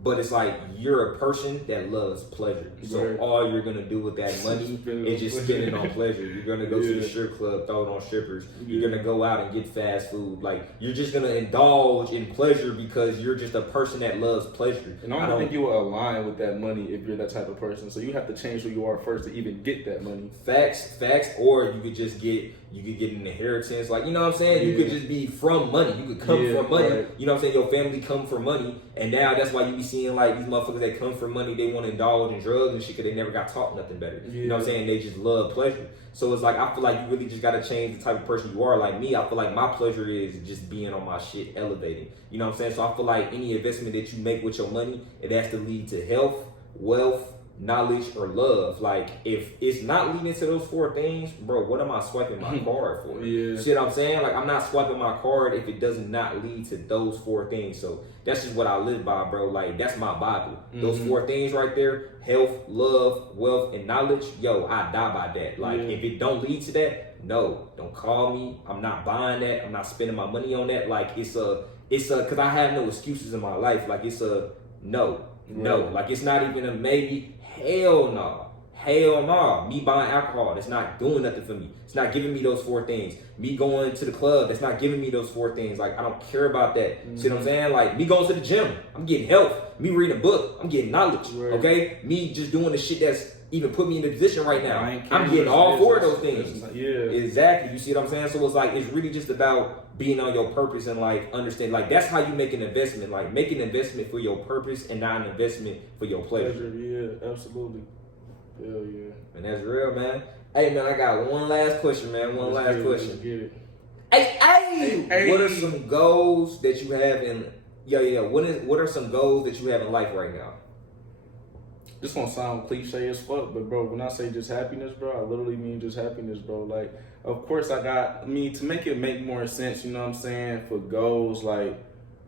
but it's like, you're a person that loves pleasure. So all you're gonna do with that money is just spend it on pleasure. You're gonna go to the strip club, throw it on strippers. You're gonna go out and get fast food. Like, you're just gonna indulge in pleasure because you're just a person that loves pleasure. And I don't think you will align with that money if you're that type of person. So you have to change who you are first to even get that money. Facts. Or you could just get an inheritance. Like, you know what I'm saying? You could just be from money. You could come from money. Right. You know what I'm saying? Your family come from money. And now that's why you be seeing, like, these motherfuckers that come from money, they want to indulge in drugs and shit because they never got taught nothing better. You know what I'm saying? They just love pleasure. So it's like, I feel like you really just got to change the type of person you are. Like me, I feel like my pleasure is just being on my shit, elevating. You know what I'm saying? So I feel like any investment that you make with your money, it has to lead to health, wealth, knowledge, or love. Like, if it's not leading to those 4 things, bro, what am I swiping my card for? Yeah. See what I'm saying? Like, I'm not swiping my card if it does not lead to those 4 things. So that's just what I live by, bro. Like, that's my Bible. Those 4 things right there, health, love, wealth, and knowledge, yo, I die by that. Like, if it don't lead to that, no, don't call me. I'm not buying that. I'm not spending my money on that. Like, it's a, cause I have no excuses in my life. Like, it's a no. Like, it's not even a maybe. Hell no. Hell no. Me buying alcohol, that's not doing nothing for me. It's not giving me those 4 things. Me going to the club, that's not giving me those 4 things. Like, I don't care about that. See what I'm saying? Like, me going to the gym, I'm getting health. Me reading a book, I'm getting knowledge. Okay? Me just doing the shit that's even put me in the position right now. I'm getting all 4 of those things. Exactly. You see what I'm saying? So it's like, it's really just about being on your purpose and like understand. Like, that's how you make an investment. Like, make an investment for your purpose and not an investment for your pleasure. Yeah, absolutely. Hell yeah. And that's real, man. Hey, man, I got one last question, man. One last question. Get it. Hey. What are some goals that you have in? What are some goals that you have in life right now? This gonna sound cliche as fuck, but bro, when I say just happiness, bro, I literally mean just happiness, bro. Like, of course to make it make more sense, you know what I'm saying, for goals, like,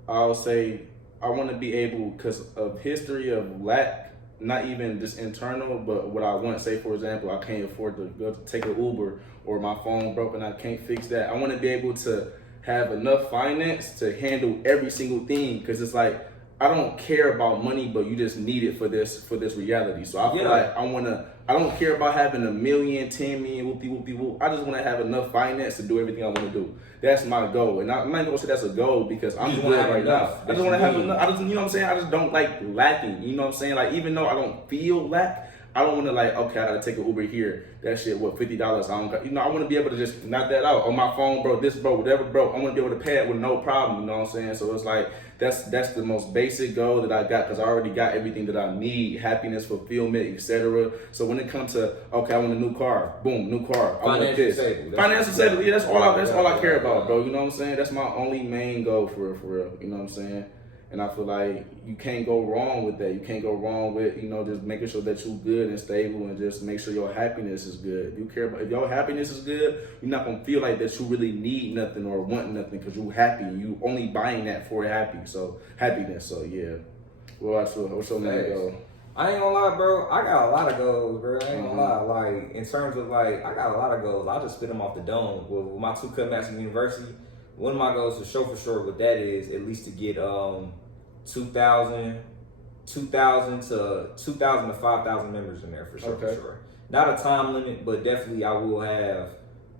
I'll say I want to be able, because of history of lack, not even just internal, but what I want to say, for example, I can't afford to go to take an Uber, or my phone broke and I can't fix that. I want to be able to have enough finance to handle every single thing, because it's like, I don't care about money, but you just need it for this reality. So I feel like I don't care about having 1 million, 10 million, whoop. I just want to have enough finance to do everything I want to do. That's my goal. And I'm not going to say that's a goal because I'm good right now. I just want to have enough. You know what I'm saying? I just don't like lacking. You know what I'm saying? Like, even though I don't feel lack, I don't want to like, okay, I gotta take an Uber here. That shit, what, $50? I don't got, I want to be able to just knock that out on my phone, bro. This, bro, whatever, bro. I want to be able to pay it with no problem. You know what I'm saying? So it's like that's the most basic goal that I got, because I already got everything that I need: happiness, fulfillment, etc. So when it comes to, okay, I want a new car. Boom, new car. I want this. Financial stability. Yeah, that's all I care about, bro. You know what I'm saying? That's my only main goal for real. You know what I'm saying? And I feel like you can't go wrong with that. You can't go wrong with, just making sure that you're good and stable, and just make sure your happiness is good. You care about, if your happiness is good, you're not going to feel like that you really need nothing or want nothing, because you're happy. You only buying that for happiness. So yeah. Well, what's your main goal? I ain't gonna lie, bro. I got a lot of goals, bro. I ain't gonna lie. Like, in terms of like, I got a lot of goals. I'll just spit them off the dome. With my TooCut Master University, one of my goals for sure what that is, at least to get 2,000 to 5,000 members in there for sure. Not a time limit, but definitely I will have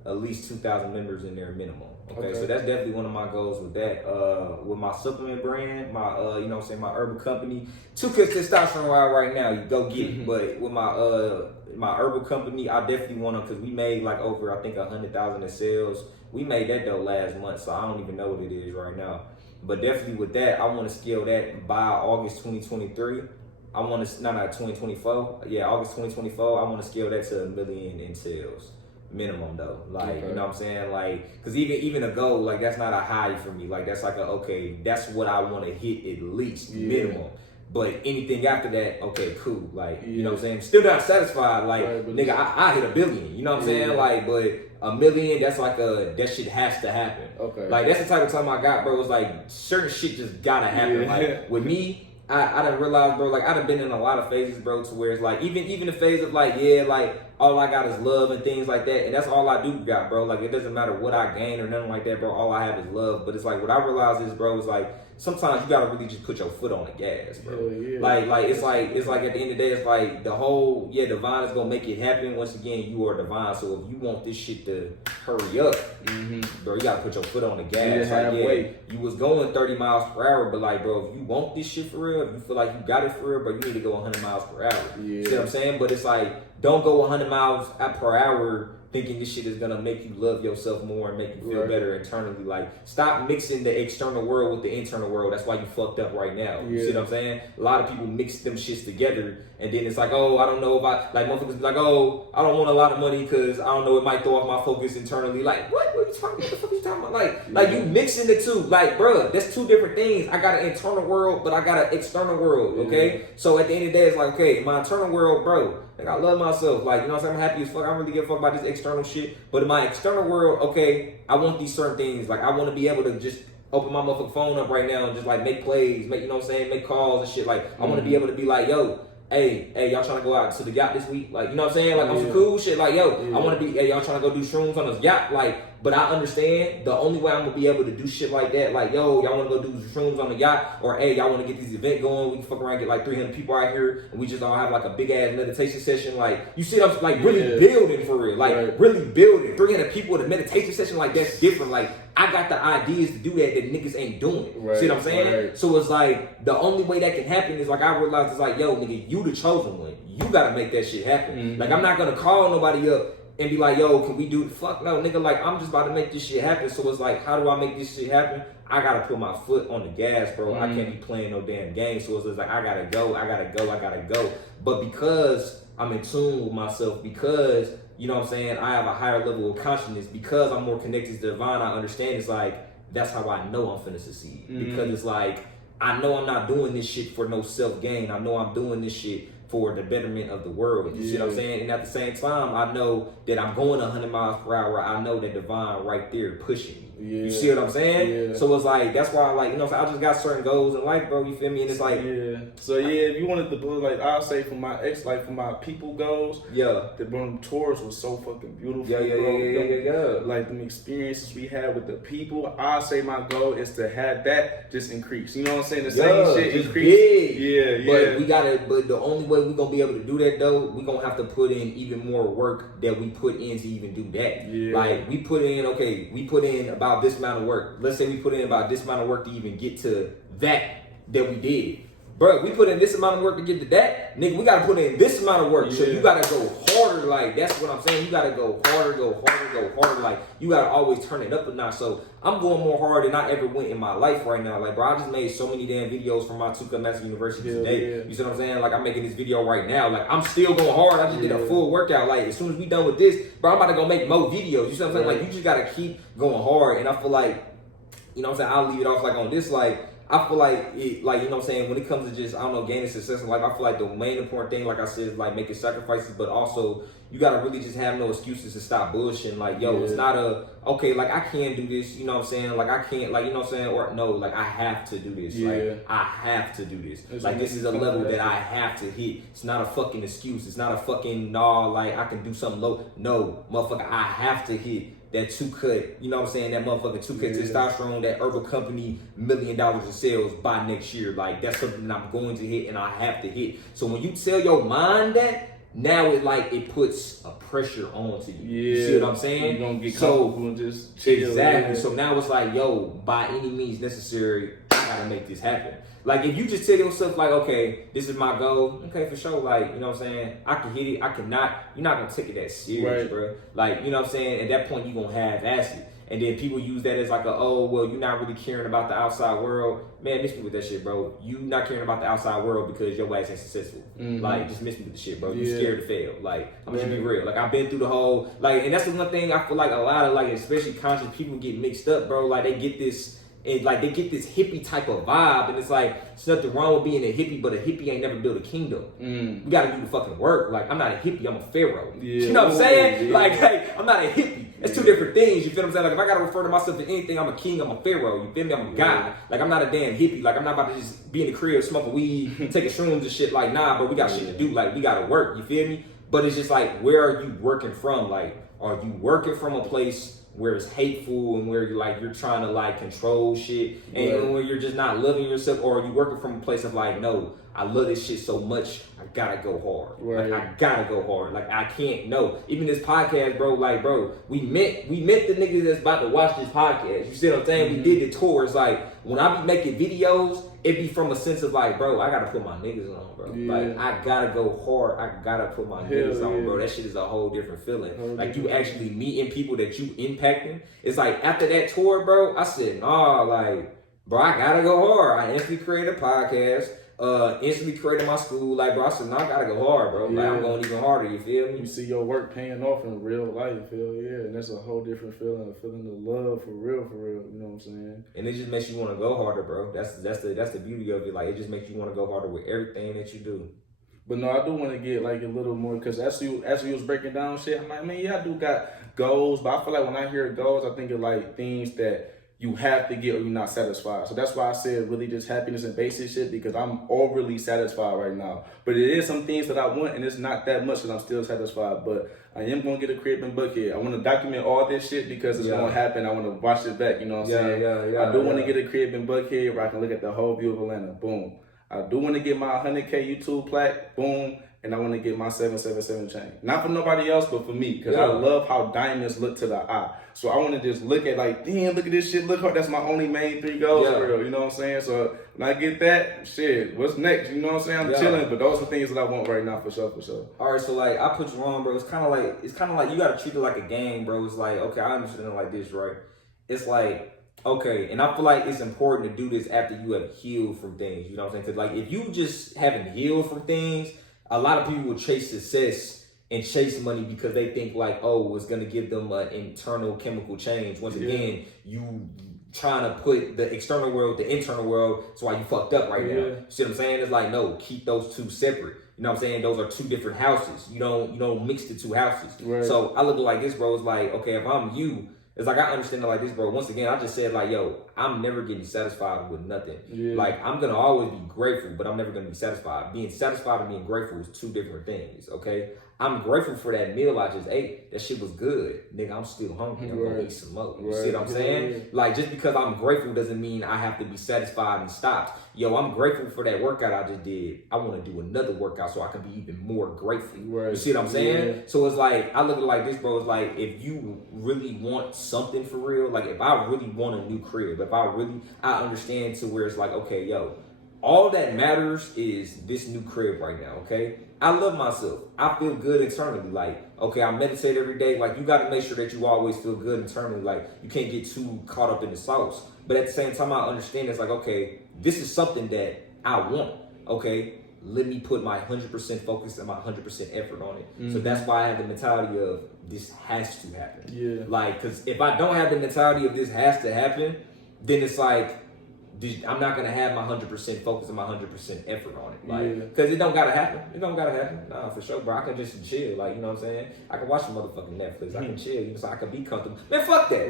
at least 2,000 members in there minimum. Okay, so that's definitely one of my goals with that. With my supplement brand, my my herbal company, TooCut Testosterone right now, you go get it. But with my herbal company, I definitely want to, because we made like over, I think, 100,000 in sales. We made that though last month, so I don't even know what it is right now. But definitely with that, I want to scale that by August 2023. I want to, not 2024. Yeah, August 2024. I want to scale that to $1 million in sales minimum though. Like, you know what I'm saying? Like, because even a goal, like, that's not a high for me. Like, that's like that's what I want to hit at least minimum. But anything after that, okay, cool. Like, you know what I'm saying? Still not satisfied. Like, nigga, I hit $1 billion. You know what I'm saying? Like, but $1 million, that's like that shit has to happen. Okay. Like, that's the type of time I got, bro. It's like certain shit just gotta happen. Like, with me, I done realized, bro, like, I done been in a lot of phases, bro, to where it's like, even the phase of like, all I got is love and things like that. And that's all I do got, bro. Like, it doesn't matter what I gain or nothing like that, bro. All I have is love. But it's like, what I realize is, bro, is like, sometimes you gotta really just put your foot on the gas, bro. Like it's like at the end of the day, it's like the whole, divine is gonna make it happen. Once again, you are divine. So if you want this shit to hurry up, bro, you gotta put your foot on the gas. You was going 30 miles per hour, but like, bro, if you want this shit for real, if you feel like you got it for real, bro, you need to go 100 miles per hour. See what I'm saying? But it's like, don't go 100 miles per hour thinking this shit is gonna make you love yourself more and make you feel better internally. Like, stop mixing the external world with the internal world. That's why you fucked up right now. You see what I'm saying? A lot of people mix them shits together, and then it's like, oh, I don't know if I, like, motherfuckers be like, oh, I don't want a lot of money because I don't know, it might throw off my focus internally. Like, what are you talking about? What the fuck are you talking about? Like you mixing the two. Like, bruh, that's two different things. I got an internal world, but I got an external world, okay? So at the end of the day, it's like, okay, my internal world, bro, like, I love myself. Like, you know what I'm saying? I'm happy as fuck. I don't really give a fuck about this external shit. But in my external world, okay, I want these certain things. Like, I want to be able to just open my motherfucking phone up right now and just, like, make plays, make, you know what I'm saying, make calls and shit. Like, I want to be able to be like, yo, hey, y'all trying to go out to the yacht this week? Like, you know what I'm saying? Like, on some cool shit. Like, yo, I want to be, hey, y'all trying to go do shrooms on this yacht? Like, but I understand the only way I'm going to be able to do shit like that, like, yo, y'all want to go do shrooms on the yacht? Or, hey, y'all want to get this event going? We can fuck around and get like 300 people out here and we just all have like a big ass meditation session. Like, you see what I'm like, really building for real. Like, really building. 300 people at a meditation session, like, that's different. Like, I got the ideas to do that niggas ain't doing. See what I'm saying? So it's like, the only way that can happen is like, I realized it's like, yo, nigga, you the chosen one. You got to make that shit happen. Like, I'm not going to call nobody up and be like, yo, can we do the fuck? No, nigga, like, I'm just about to make this shit happen. So it's like, how do I make this shit happen? I gotta put my foot on the gas, bro. I can't be playing no damn game. So it's just like, I gotta go. But because I'm in tune with myself, because, you know what I'm saying, I have a higher level of consciousness, because I'm more connected to the divine, I understand it's like, that's how I know I'm finna succeed. Because it's like, I know I'm not doing this shit for no self-gain. I know I'm doing this shit for the betterment of the world. You see what I'm saying? And at the same time, I know that I'm going 100 miles per hour. I know that divine right there pushing me. You see what I'm saying? So it's like, that's why, like, you know, I just got certain goals in life, bro. You feel me? And it's like, So if you wanted to put, like, I'll say for my for my people goals, the tours was so fucking beautiful. Like, the experiences we had with the people, I'll say my goal is to have that just increase. You know what I'm saying? The same shit increase. But the only way we're gonna be able to do that, though, we're gonna have to put in even more work that we put in to even do that. Like, we put in about this amount of work. Let's say we put in about this amount of work to even get to that we did. Bro, we put in this amount of work to get to that. Nigga, we gotta put in this amount of work. So you gotta go harder. Like, that's what I'm saying. You gotta go harder. Like, you gotta always turn it up a notch. So I'm going more hard than I ever went in my life right now. Like, bro, I just made so many damn videos from my TooCut Master University today. You see what I'm saying? Like, I'm making this video right now. Like, I'm still going hard. I just did a full workout. Like, as soon as we done with this, bro, I'm about to go make more videos. You see what I'm saying? Like, you just gotta keep going hard. And I feel like, you know what I'm saying, I'll leave it off like on this, like, I feel like it, like, you know what I'm saying, when it comes to just, I don't know, gaining success, like, I feel like the main important thing, like I said, is like making sacrifices, but also you gotta really just have no excuses to stop bullshitting. Like, yo, it's not okay, like, I can do this, you know what I'm saying, like, I can't, like, you know what I'm saying, or no, like, I have to do this. Like, I have to do this. Like, this is a level that I have to hit. It's not a fucking excuse. It's not a fucking, like, I can do something low. No, motherfucker, I have to hit that TooCut, you know what I'm saying, that motherfucking TooCut testosterone, that herbal company, $1 million in sales by next year. Like, that's something that I'm going to hit and I have to hit. So when you tell your mind that, now it puts a pressure onto you. You see what I'm saying? You're gonna get comfortable and just chill. Exactly. So now it's like, yo, by any means necessary, I gotta make this happen. Like, if you just tell yourself, like, okay, this is my goal, okay, for sure, like, you know what I'm saying, I can hit it, I cannot, you're not gonna take it that serious, bro. Like, you know what I'm saying, at that point, you're gonna half-ass it. And then people use that as like oh, well, you're not really caring about the outside world. Man, miss me with that shit, bro. You not caring about the outside world because your ass ain't successful. Like, just miss me with the shit, bro. You scared to fail. Like, I'm just be real. Like, I've been through the whole, like, and that's the one thing I feel like a lot of, like, especially conscious people get mixed up, bro. Like, they get this, and like, they get this hippie type of vibe, and it's like, there's nothing wrong with being a hippie, but a hippie ain't never built a kingdom. We gotta do the fucking work. Like, I'm not a hippie, I'm a pharaoh. You know what I'm saying? Like, hey, I'm not a hippie. It's two different things, you feel what I'm saying? Like, if I gotta refer to myself to anything, I'm a king, I'm a pharaoh, you feel me? I'm a god. Like, I'm not a damn hippie. Like, I'm not about to just be in the crib, smoking weed, taking shrooms and shit. Like, nah, but we got shit to do. Like, we gotta work, you feel me? But it's just like, where are you working from? Like, are you working from a place where it's hateful and where you're trying to like control shit and where you're just not loving yourself, or are you working from a place of like, no, I love this shit so much, I gotta go hard. Like, I gotta go hard. Like, I can't, no. Even this podcast, bro, like, bro, we met the niggas that's about to watch this podcast. You see what I'm saying? We did the tours. Like, when I be making videos it be from a sense of like, bro, I gotta put my niggas on, bro. Yeah. Like, I gotta go hard. I gotta put my niggas on, bro. That shit is a whole different feeling. Like, you actually meeting people that you impacting. It's like, after that tour, bro, I said, nah, like, bro, I gotta go hard. I instantly created a podcast. Instantly created my school. Like, bro, I said, no, I gotta go hard, bro. Like, I'm going even harder, you feel me? You see your work paying off in real life, and that's a whole different feeling, a feeling of love for real, you know what I'm saying? And it just makes you want to go harder, bro. That's the beauty of it. Like, it just makes you want to go harder with everything that you do. But no, I do want to get like a little more, because as you was breaking down shit, I'm like, man, yeah, I do got goals, but I feel like when I hear goals, I think of like things that you have to get or you're not satisfied. So that's why I said really just happiness and basic shit, because I'm overly satisfied right now. But it is some things that I want, and it's not that much because I'm still satisfied. But I am going to get a crib in Buckhead. I want to document all this shit because it's going to happen. I want to watch it back, you know what I'm saying? I do want to get a crib in Buckhead where I can look at the whole view of Atlanta. Boom. I do want to get my 100K YouTube plaque. Boom. And I want to get my 777 chain. Not for nobody else, but for me. Because I love how diamonds look to the eye. So I want to just look at like, damn, look at this shit. Look hard. That's my only main 3 goals for real. You know what I'm saying? So when I get that, shit, what's next? You know what I'm saying? I'm chilling. But those are things that I want right now for sure. All right, so like, I put you on, bro. It's kind of like you got to treat it like a game, bro. It's like, okay, I understand it like this, right? It's like, okay, and I feel like it's important to do this after you have healed from things. You know what I'm saying? Because like, if you just haven't healed from things, a lot of people will chase success and chase money because they think like, oh, it's going to give them an internal chemical change. Once again, you trying to put the external world, the internal world, that's why you fucked up right now. You see what I'm saying? It's like, no, keep those two separate. You know what I'm saying? Those are 2 different houses. You don't mix the 2 houses. So I look like this, bro. It's like, okay, if I'm you, it's like, I understand it like this, bro. Once again, I just said like, yo, I'm never getting satisfied with nothing. Like, I'm going to always be grateful, but I'm never going to be satisfied. Being satisfied and being grateful is 2 different things, okay? I'm grateful for that meal I just ate. That shit was good. Nigga, I'm still hungry. I'm going to eat some more. You see what I'm saying? Like, just because I'm grateful doesn't mean I have to be satisfied and stopped. Yo, I'm grateful for that workout I just did. I want to do another workout so I can be even more grateful. You see what I'm saying? So it's like, I look at it like this, bro. It's like, if you really want something for real, like if I really want a new crib, I understand to where it's like, okay, yo, all that matters is this new crib right now, okay? I love myself. I feel good internally. Like, okay, I meditate every day. Like, you got to make sure that you always feel good internally. Like, you can't get too caught up in the sauce. But at the same time, I understand it's like, okay, this is something that I want, okay? Let me put my 100% focus and my 100% effort on it. So that's why I have the mentality of this has to happen. Like, because if I don't have the mentality of this has to happen, then it's like, I'm not going to have my 100% focus and my 100% effort on it. Like, because it don't got to happen. It don't got to happen. Nah, for sure, bro. I can just chill. Like, you know what I'm saying? I can watch some motherfucking Netflix. I can chill. You know, so I can be comfortable. Man, fuck that.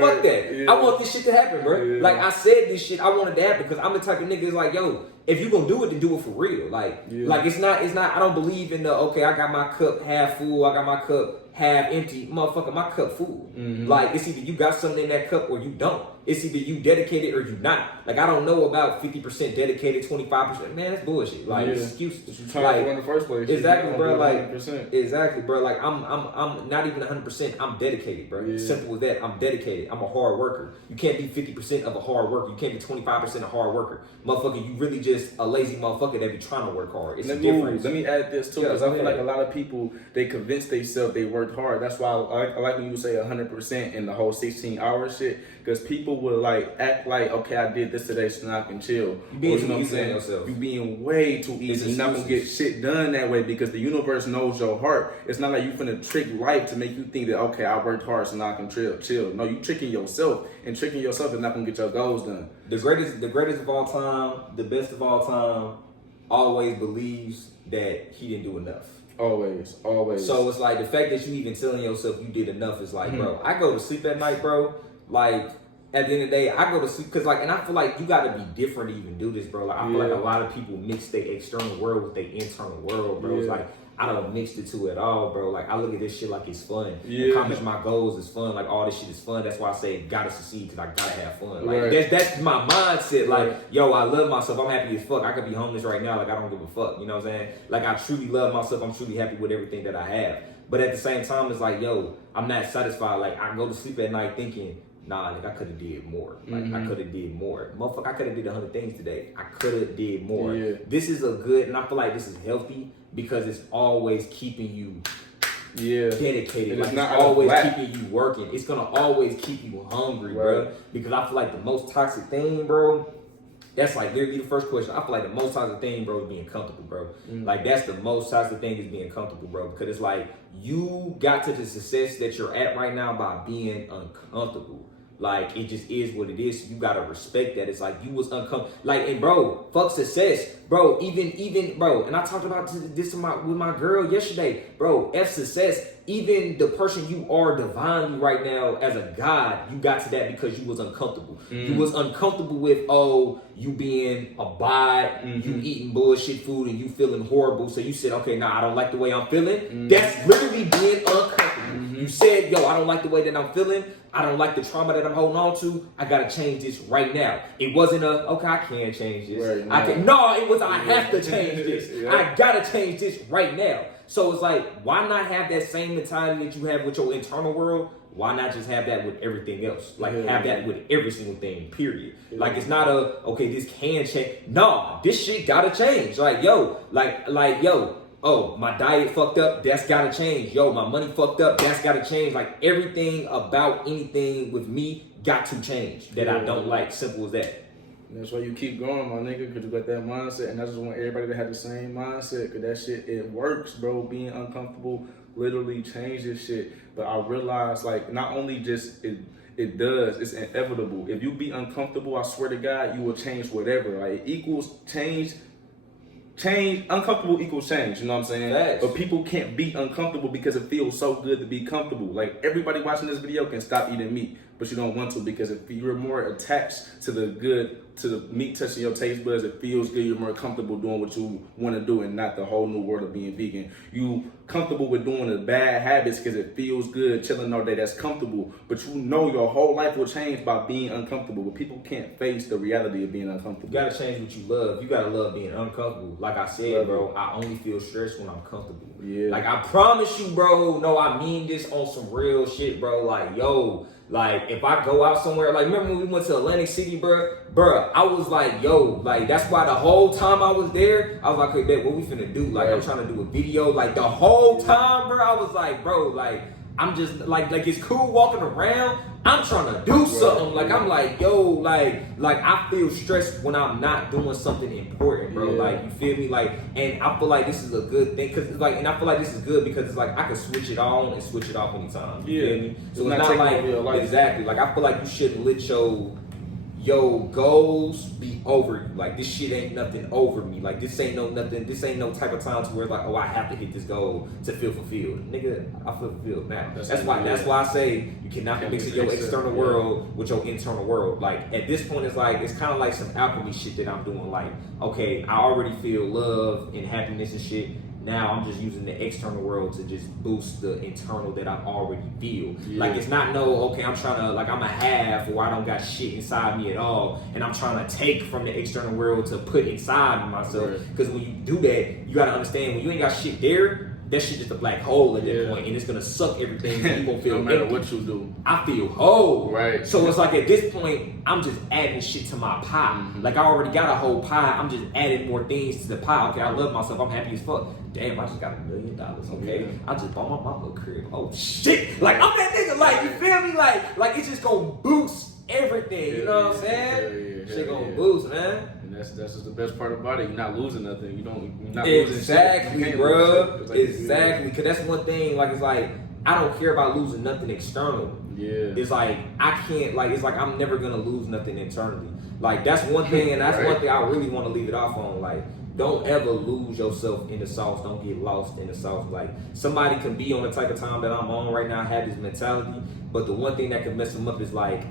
Fuck that. I want this shit to happen, bro. Like, I said this shit. I wanted to happen because I'm the type of nigga that's like, yo, if you going to do it, then do it for real. Like, it's not, I don't believe in the, okay, I got my cup half full. I got my cup half empty. Motherfucker, my cup full. Like, it's either you got something in that cup or you don't. It's either you dedicated or you not. Like, I don't know about 50% dedicated, 25%. Man, that's bullshit. Like, it's excuses. You trying to in the first place. Exactly, bro. Like, exactly, bro. Like, I'm not even 100%. I'm dedicated, bro. Simple as that. I'm dedicated. I'm a hard worker. You can't be 50% of a hard worker. You can't be 25% a hard worker. Motherfucker, you really just a lazy motherfucker that be trying to work hard. It's a difference. Let me add this too, because I feel like a lot of people, they convince themselves they worked hard. That's why I like when you say 100% in the whole 16-hour shit, because people will like act like, okay, I did this today, so now I can chill. You being too easy on yourself. You being way too easy. You're not gonna get shit done that way because the universe knows your heart. It's not like you finna trick life to make you think that, okay, I worked hard, so now I can chill. No, you tricking yourself, and tricking yourself is not gonna get your goals done. The greatest of all time, the best of all time, always believes that he didn't do enough. Always. So it's like the fact that you even telling yourself you did enough is like, bro, I go to sleep at night, bro. Like, at the end of the day, I go to sleep because, like, and I feel like you got to be different to even do this, bro. Like, I feel like a lot of people mix their external world with their internal world, bro. It's like, I don't mix the two at all, bro. Like, I look at this shit like it's fun. Accomplish my goals is fun. Like, all this shit is fun. That's why I say gotta succeed, because I gotta have fun. Like, that's my mindset. Like, yo, I love myself. I'm happy as fuck. I could be homeless right now. Like, I don't give a fuck. You know what I'm saying? Like, I truly love myself. I'm truly happy with everything that I have. But at the same time, it's like, yo, I'm not satisfied. Like, I go to sleep at night thinking, nah, nigga, I could have did more. Like, I could have did more. Motherfucker, I could have did 100 things today. I could have did more. Yeah. This is a good, and I feel like this is healthy because it's always keeping you dedicated. And like, it's not always keeping you working. It's gonna always keep you hungry, bro. Because I feel like the most toxic thing, bro, that's like literally the first question. I feel like the most toxic thing, bro, is being comfortable, bro. Like, that's the most toxic thing, is being comfortable, bro. Because it's like, you got to the success that you're at right now by being uncomfortable. Like, it just is what it is. So you gotta respect that. It's like, you was uncomfortable. Like, and bro, fuck success, bro. Even bro. And I talked about this with my girl yesterday, bro. F success. Even the person you are divinely right now as a god, you got to that because you was uncomfortable. You was uncomfortable with you being a bod, you eating bullshit food, and you feeling horrible. So you said, okay, nah, I don't like the way I'm feeling. That's literally being uncomfortable. You said, yo, I don't like the way that I'm feeling. I don't like the trauma that I'm holding on to. I gotta change this right now. It wasn't okay, I can't change this. It was, I have to change this. I gotta change this right now. So it's like, why not have that same mentality that you have with your internal world? Why not just have that with everything else? Like, have that with every single thing, period. Like, it's not okay, this can change. No, this shit gotta change. Like, yo, oh, my diet fucked up, that's gotta change. Yo, my money fucked up, that's gotta change. Like, everything about anything with me got to change that I don't like. Simple as that. And that's why you keep going, my nigga, because you got that mindset. And I just want everybody to have the same mindset, because that shit, it works, bro. Being uncomfortable literally changes shit. But I realize, like, not only just it does, it's inevitable. If you be uncomfortable, I swear to God, you will change whatever. Like, it equals change. Uncomfortable equals change, you know what I'm saying? Facts. But people can't be uncomfortable because it feels so good to be comfortable. Like, everybody watching this video can stop eating meat, but you don't want to, because if you're more attached to the meat touching your taste buds, it feels good, you're more comfortable doing what you want to do and not the whole new world of being vegan. You comfortable with doing the bad habits because it feels good, chilling all day, that's comfortable, but you know your whole life will change by being uncomfortable. But people can't face the reality of being uncomfortable. You gotta change what you love. You gotta love being uncomfortable. Like I said, bro, I only feel stressed when I'm comfortable. Yeah. Like, I promise you, bro, no, I mean this on some real shit, bro. Like, yo, like, if I go out somewhere, like, remember when we went to Atlantic City, bro, I was like, yo, like, that's why the whole time I was there, I was like, okay, babe, what we finna do? Like, I'm trying to do a video. Like, the whole time, bro, I was like, bro, like, I'm just, like it's cool walking around. I'm trying to do something. Like, I'm like, yo, like I feel stressed when I'm not doing something important, bro. Like, you feel me? Like, and I feel like this is a good thing, cause like, and I feel like this is good because it's like I can switch it on and switch it off anytime. You feel me? So it's not like exactly. Like, I feel like you shouldn't let your goals be over you. Like, this shit ain't nothing over me. Like, this ain't no type of time to where like, oh, I have to hit this goal to feel fulfilled. Nigga, I feel fulfilled now. That's why I say you cannot mix your external world with your internal world. Like, at this point, it's kind of like some alchemy shit that I'm doing. Like, okay, I already feel love and happiness and shit. Now I'm just using the external world to just boost the internal that I already feel. Like, it's not okay, I'm trying to, like, I'm a half or I don't got shit inside me at all, and I'm trying to take from the external world to put inside myself. Because when you do that, you gotta understand, when you ain't got shit there, that shit just a black hole at that point, and it's gonna suck everything, and you gonna feel no matter empty. what you do. I feel whole. Right. So it's like, at this point, I'm just adding shit to my pie. Like, I already got a whole pie. I'm just adding more things to the pie. Okay, I love myself. I'm happy as fuck. Damn, I just got $1 million. Okay, I just bought my mama a crib. Oh shit! Like, I'm that nigga. Like, you feel me? Like it's just gonna boost everything. You know what I'm saying? Shit gonna boost, man. That's just the best part about it. You're not losing nothing. You're not exactly, losing bro. Exactly, because that's one thing. Like, it's like, I don't care about losing nothing external. Yeah. It's like, I can't, like, it's like I'm never gonna lose nothing internally. Like, that's one thing, and that's one thing I really want to leave it off on. Like, don't ever lose yourself in the sauce. Don't get lost in the sauce. Like, somebody can be on the type of time that I'm on right now, have this mentality, but the one thing that can mess them up is like,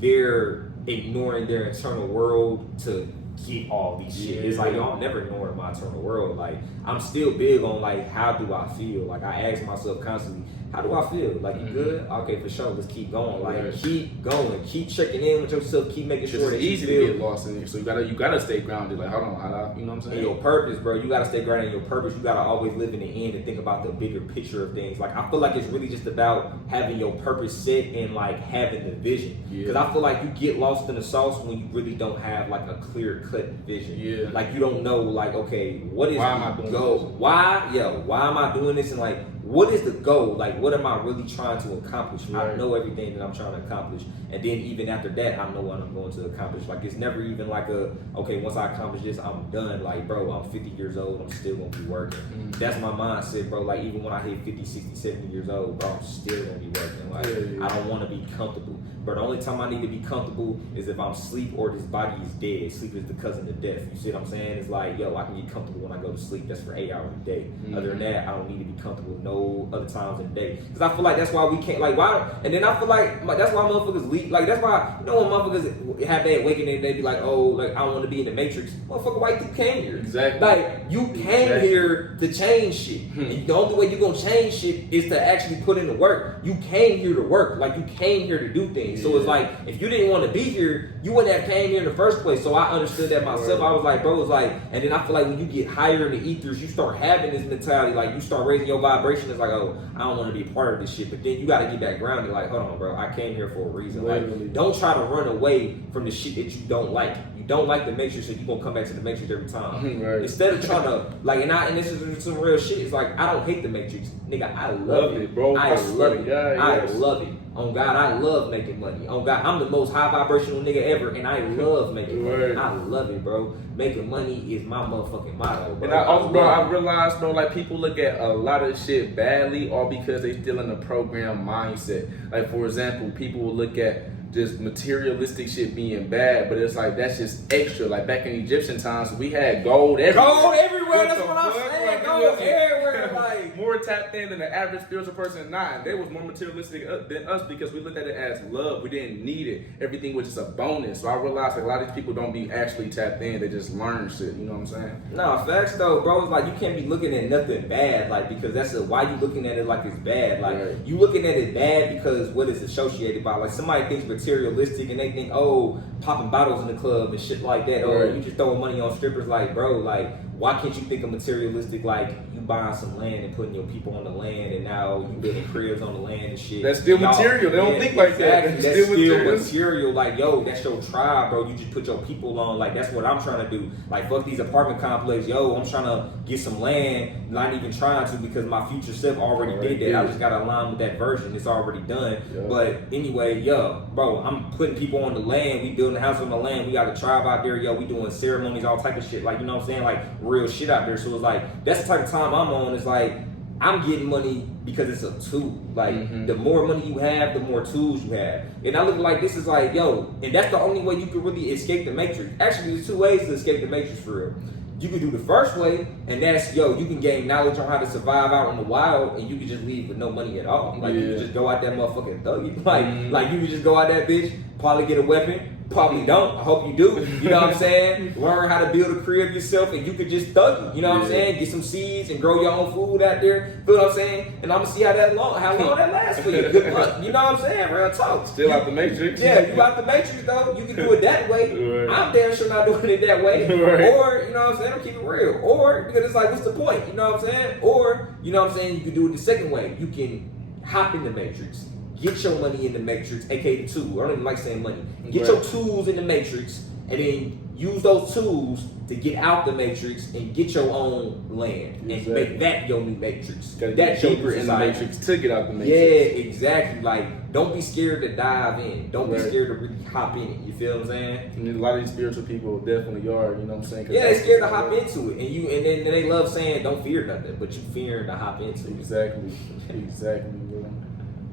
they're ignoring their internal world to get all these shit. It's like, yo, I'm never ignoring my internal world. Like, I'm still big on, like, how do I feel? Like, I ask myself constantly, how do I feel? Like, you good? Okay, for sure. Let's keep going. Like, keep going. Keep checking in with yourself. Keep making sure that it's easy to get lost in it. So you gotta stay grounded. Like, hold on, you know what I'm saying? And your purpose, bro. You gotta stay grounded in your purpose. You gotta always live in the end and think about the bigger picture of things. Like, I feel like it's really just about having your purpose set and like having the vision. Because I feel like you get lost in the sauce when you really don't have like a clear cut vision. Yeah. Like, you don't know, like, okay, what is the goal? Why am I doing this? And like, what is the goal? Like, what am I really trying to accomplish? I know everything that I'm trying to accomplish. And then even after that, I know what I'm going to accomplish. Like, it's never even like okay, once I accomplish this, I'm done. Like, bro, I'm 50 years old. I'm still going to be working. That's my mindset, bro. Like, even when I hit 50, 60, 70 years old, bro, I'm still going to be working. Like, I don't want to be comfortable. But the only time I need to be comfortable is if I'm asleep or this body is dead. Sleep is the cousin of death. You see what I'm saying? It's like, yo, I can get comfortable when I go to sleep. That's for 8 hours a day. Other than that, I don't need to be comfortable no other times in the day. Because I feel like that's why we can't, like, why? And then I feel like that's why motherfuckers leave. Like, that's why, you know, when motherfuckers have that awakening and they be like, oh, like, I want to be in the Matrix. Motherfucker, why you came here? Exactly. Like, you came here to change shit. And the only way you're going to change shit is to actually put in the work. You came here to work. Like, you came here to do things. So it's like, if you didn't want to be here, you wouldn't have came here in the first place. So I understood that myself. I was like, bro, it's like, and then I feel like when you get higher in the ethers, you start having this mentality, like, you start raising your vibration. It's like, oh, I don't want to be a part of this shit. But then you got to get back grounded. Like, hold on, bro, I came here for a reason. Like, don't try to run away from the shit that you don't like. You don't like the Matrix, so you gonna come back to the Matrix every time. Instead of trying to, like, and this is some real shit. It's like, I don't hate the Matrix, nigga. I love it, bro. I love it. I love it. On God, I love making money. On God, I'm the most high vibrational nigga ever, and I love making money. I love it, bro. Making money is my motherfucking motto, bro. And I also, bro, I realized, bro, like, people look at a lot of shit badly, all because they still in the program mindset. Like, for example, people will look at just materialistic shit being bad, but it's like, that's just extra. Like, back in Egyptian times, we had gold everywhere. Gold everywhere, that's what I'm saying. Gold everywhere, like, more tapped in than the average spiritual person. They was more materialistic than us because we looked at it as love. We didn't need it. Everything was just a bonus. So I realized like, a lot of these people don't be actually tapped in. They just learn shit. You know what I'm saying? No, facts though, bro. It's like, you can't be looking at nothing bad, like, because why you looking at it like it's bad? Like, you looking at it bad because what it's associated by. Like, somebody thinks materialistic and they think, oh, popping bottles in the club and shit like that, or you just throwing money on strippers. Like, bro, like, why can't you think of materialistic like you buying some land and putting your people on the land and now you building cribs on the land and shit? That's still material. They don't think like that. That's still material. Like, yo, that's your tribe, bro. You just put your people on. Like, that's what I'm trying to do. Like, fuck these apartment complexes. Yo, I'm trying to get some land. Not even trying to because my future self already did that. I just got to align with that version. It's already done. But anyway, yo, bro, I'm putting people on the land. We building a house on the land. We got a tribe out there. Yo, we doing ceremonies, all type of shit. Like, you know what I'm saying? Like, real shit out there. So it's like, that's the type of time I'm on. It's like, I'm getting money because it's a tool. Like, the more money you have, the more tools you have. And I look like this is like, yo, and that's the only way you can really escape the Matrix. Actually, there's 2 ways to escape the Matrix for real. You can do the first way, and that's, yo, you can gain knowledge on how to survive out in the wild, and you can just leave with no money at all. Like, you can just go out there motherfucking thug it. Like, you can just go out that bitch, probably get a weapon, probably don't. I hope you do. You know what I'm saying? Learn how to build a career yourself, and you could just thug it. You know what I'm saying? Get some seeds and grow your own food out there. Feel what I'm saying? And I'm gonna see how long that lasts for you. Good luck. You know what I'm saying? Real talk. Still out the Matrix. Yeah, you out the Matrix though. You can do it that way. I'm damn sure not doing it that way. Or, you know what I'm saying? I'm keeping it real. Or because it's like, what's the point? You know what I'm saying? Or, you know what I'm saying? You can do it the second way. You can hop in the Matrix. Get your money in the Matrix, aka the tool. I don't even like saying money. Get your tools in the Matrix, and then use those tools to get out the Matrix and get your own land and make that your new Matrix. That's deeper in the Matrix to get out the Matrix. Yeah, exactly. Like, don't be scared to dive in. Don't be scared to really hop in it. You feel what I'm saying? I mean, a lot of these spiritual people definitely are. You know what I'm saying? Yeah, they're scared to hop into it, and then they love saying don't fear nothing, but you fearing to hop into it. Exactly, bro.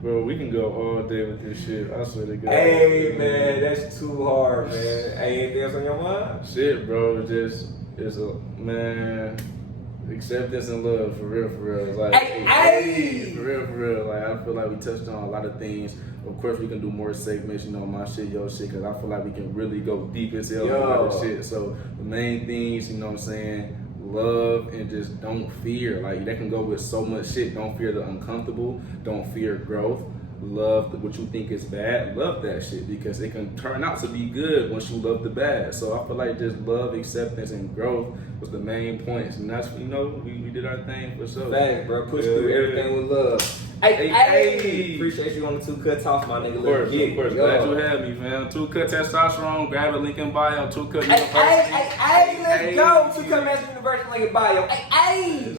Bro, we can go all day with this shit. I swear to God. Hey, man, that's too hard, man. Hey, anything else on your mind? Shit, bro. It's a, man, acceptance and love, for real. Like, hey. For real. Like, I feel like we touched on a lot of things. Of course, we can do more segments, you know, my shit, your shit, because I feel like we can really go deep as hell with a lot of shit. So, the main things, you know what I'm saying? love and just don't fear. Like that can go with so much shit. Don't fear the uncomfortable. Don't fear growth. Love what you think is bad. Love that shit because it can turn out to be good once you love the bad. So I feel like just love, acceptance, and growth was the main points, and that's we did our thing for sure. Facts, bro. Push through everything with love. Hey. Appreciate you on the TooCut Talks, my nigga. Of course. Glad you had me, man. TooCut Testosterone. Grab a link in bio. TooCut University. Let's go. TooCut Master University link in bio. Hey.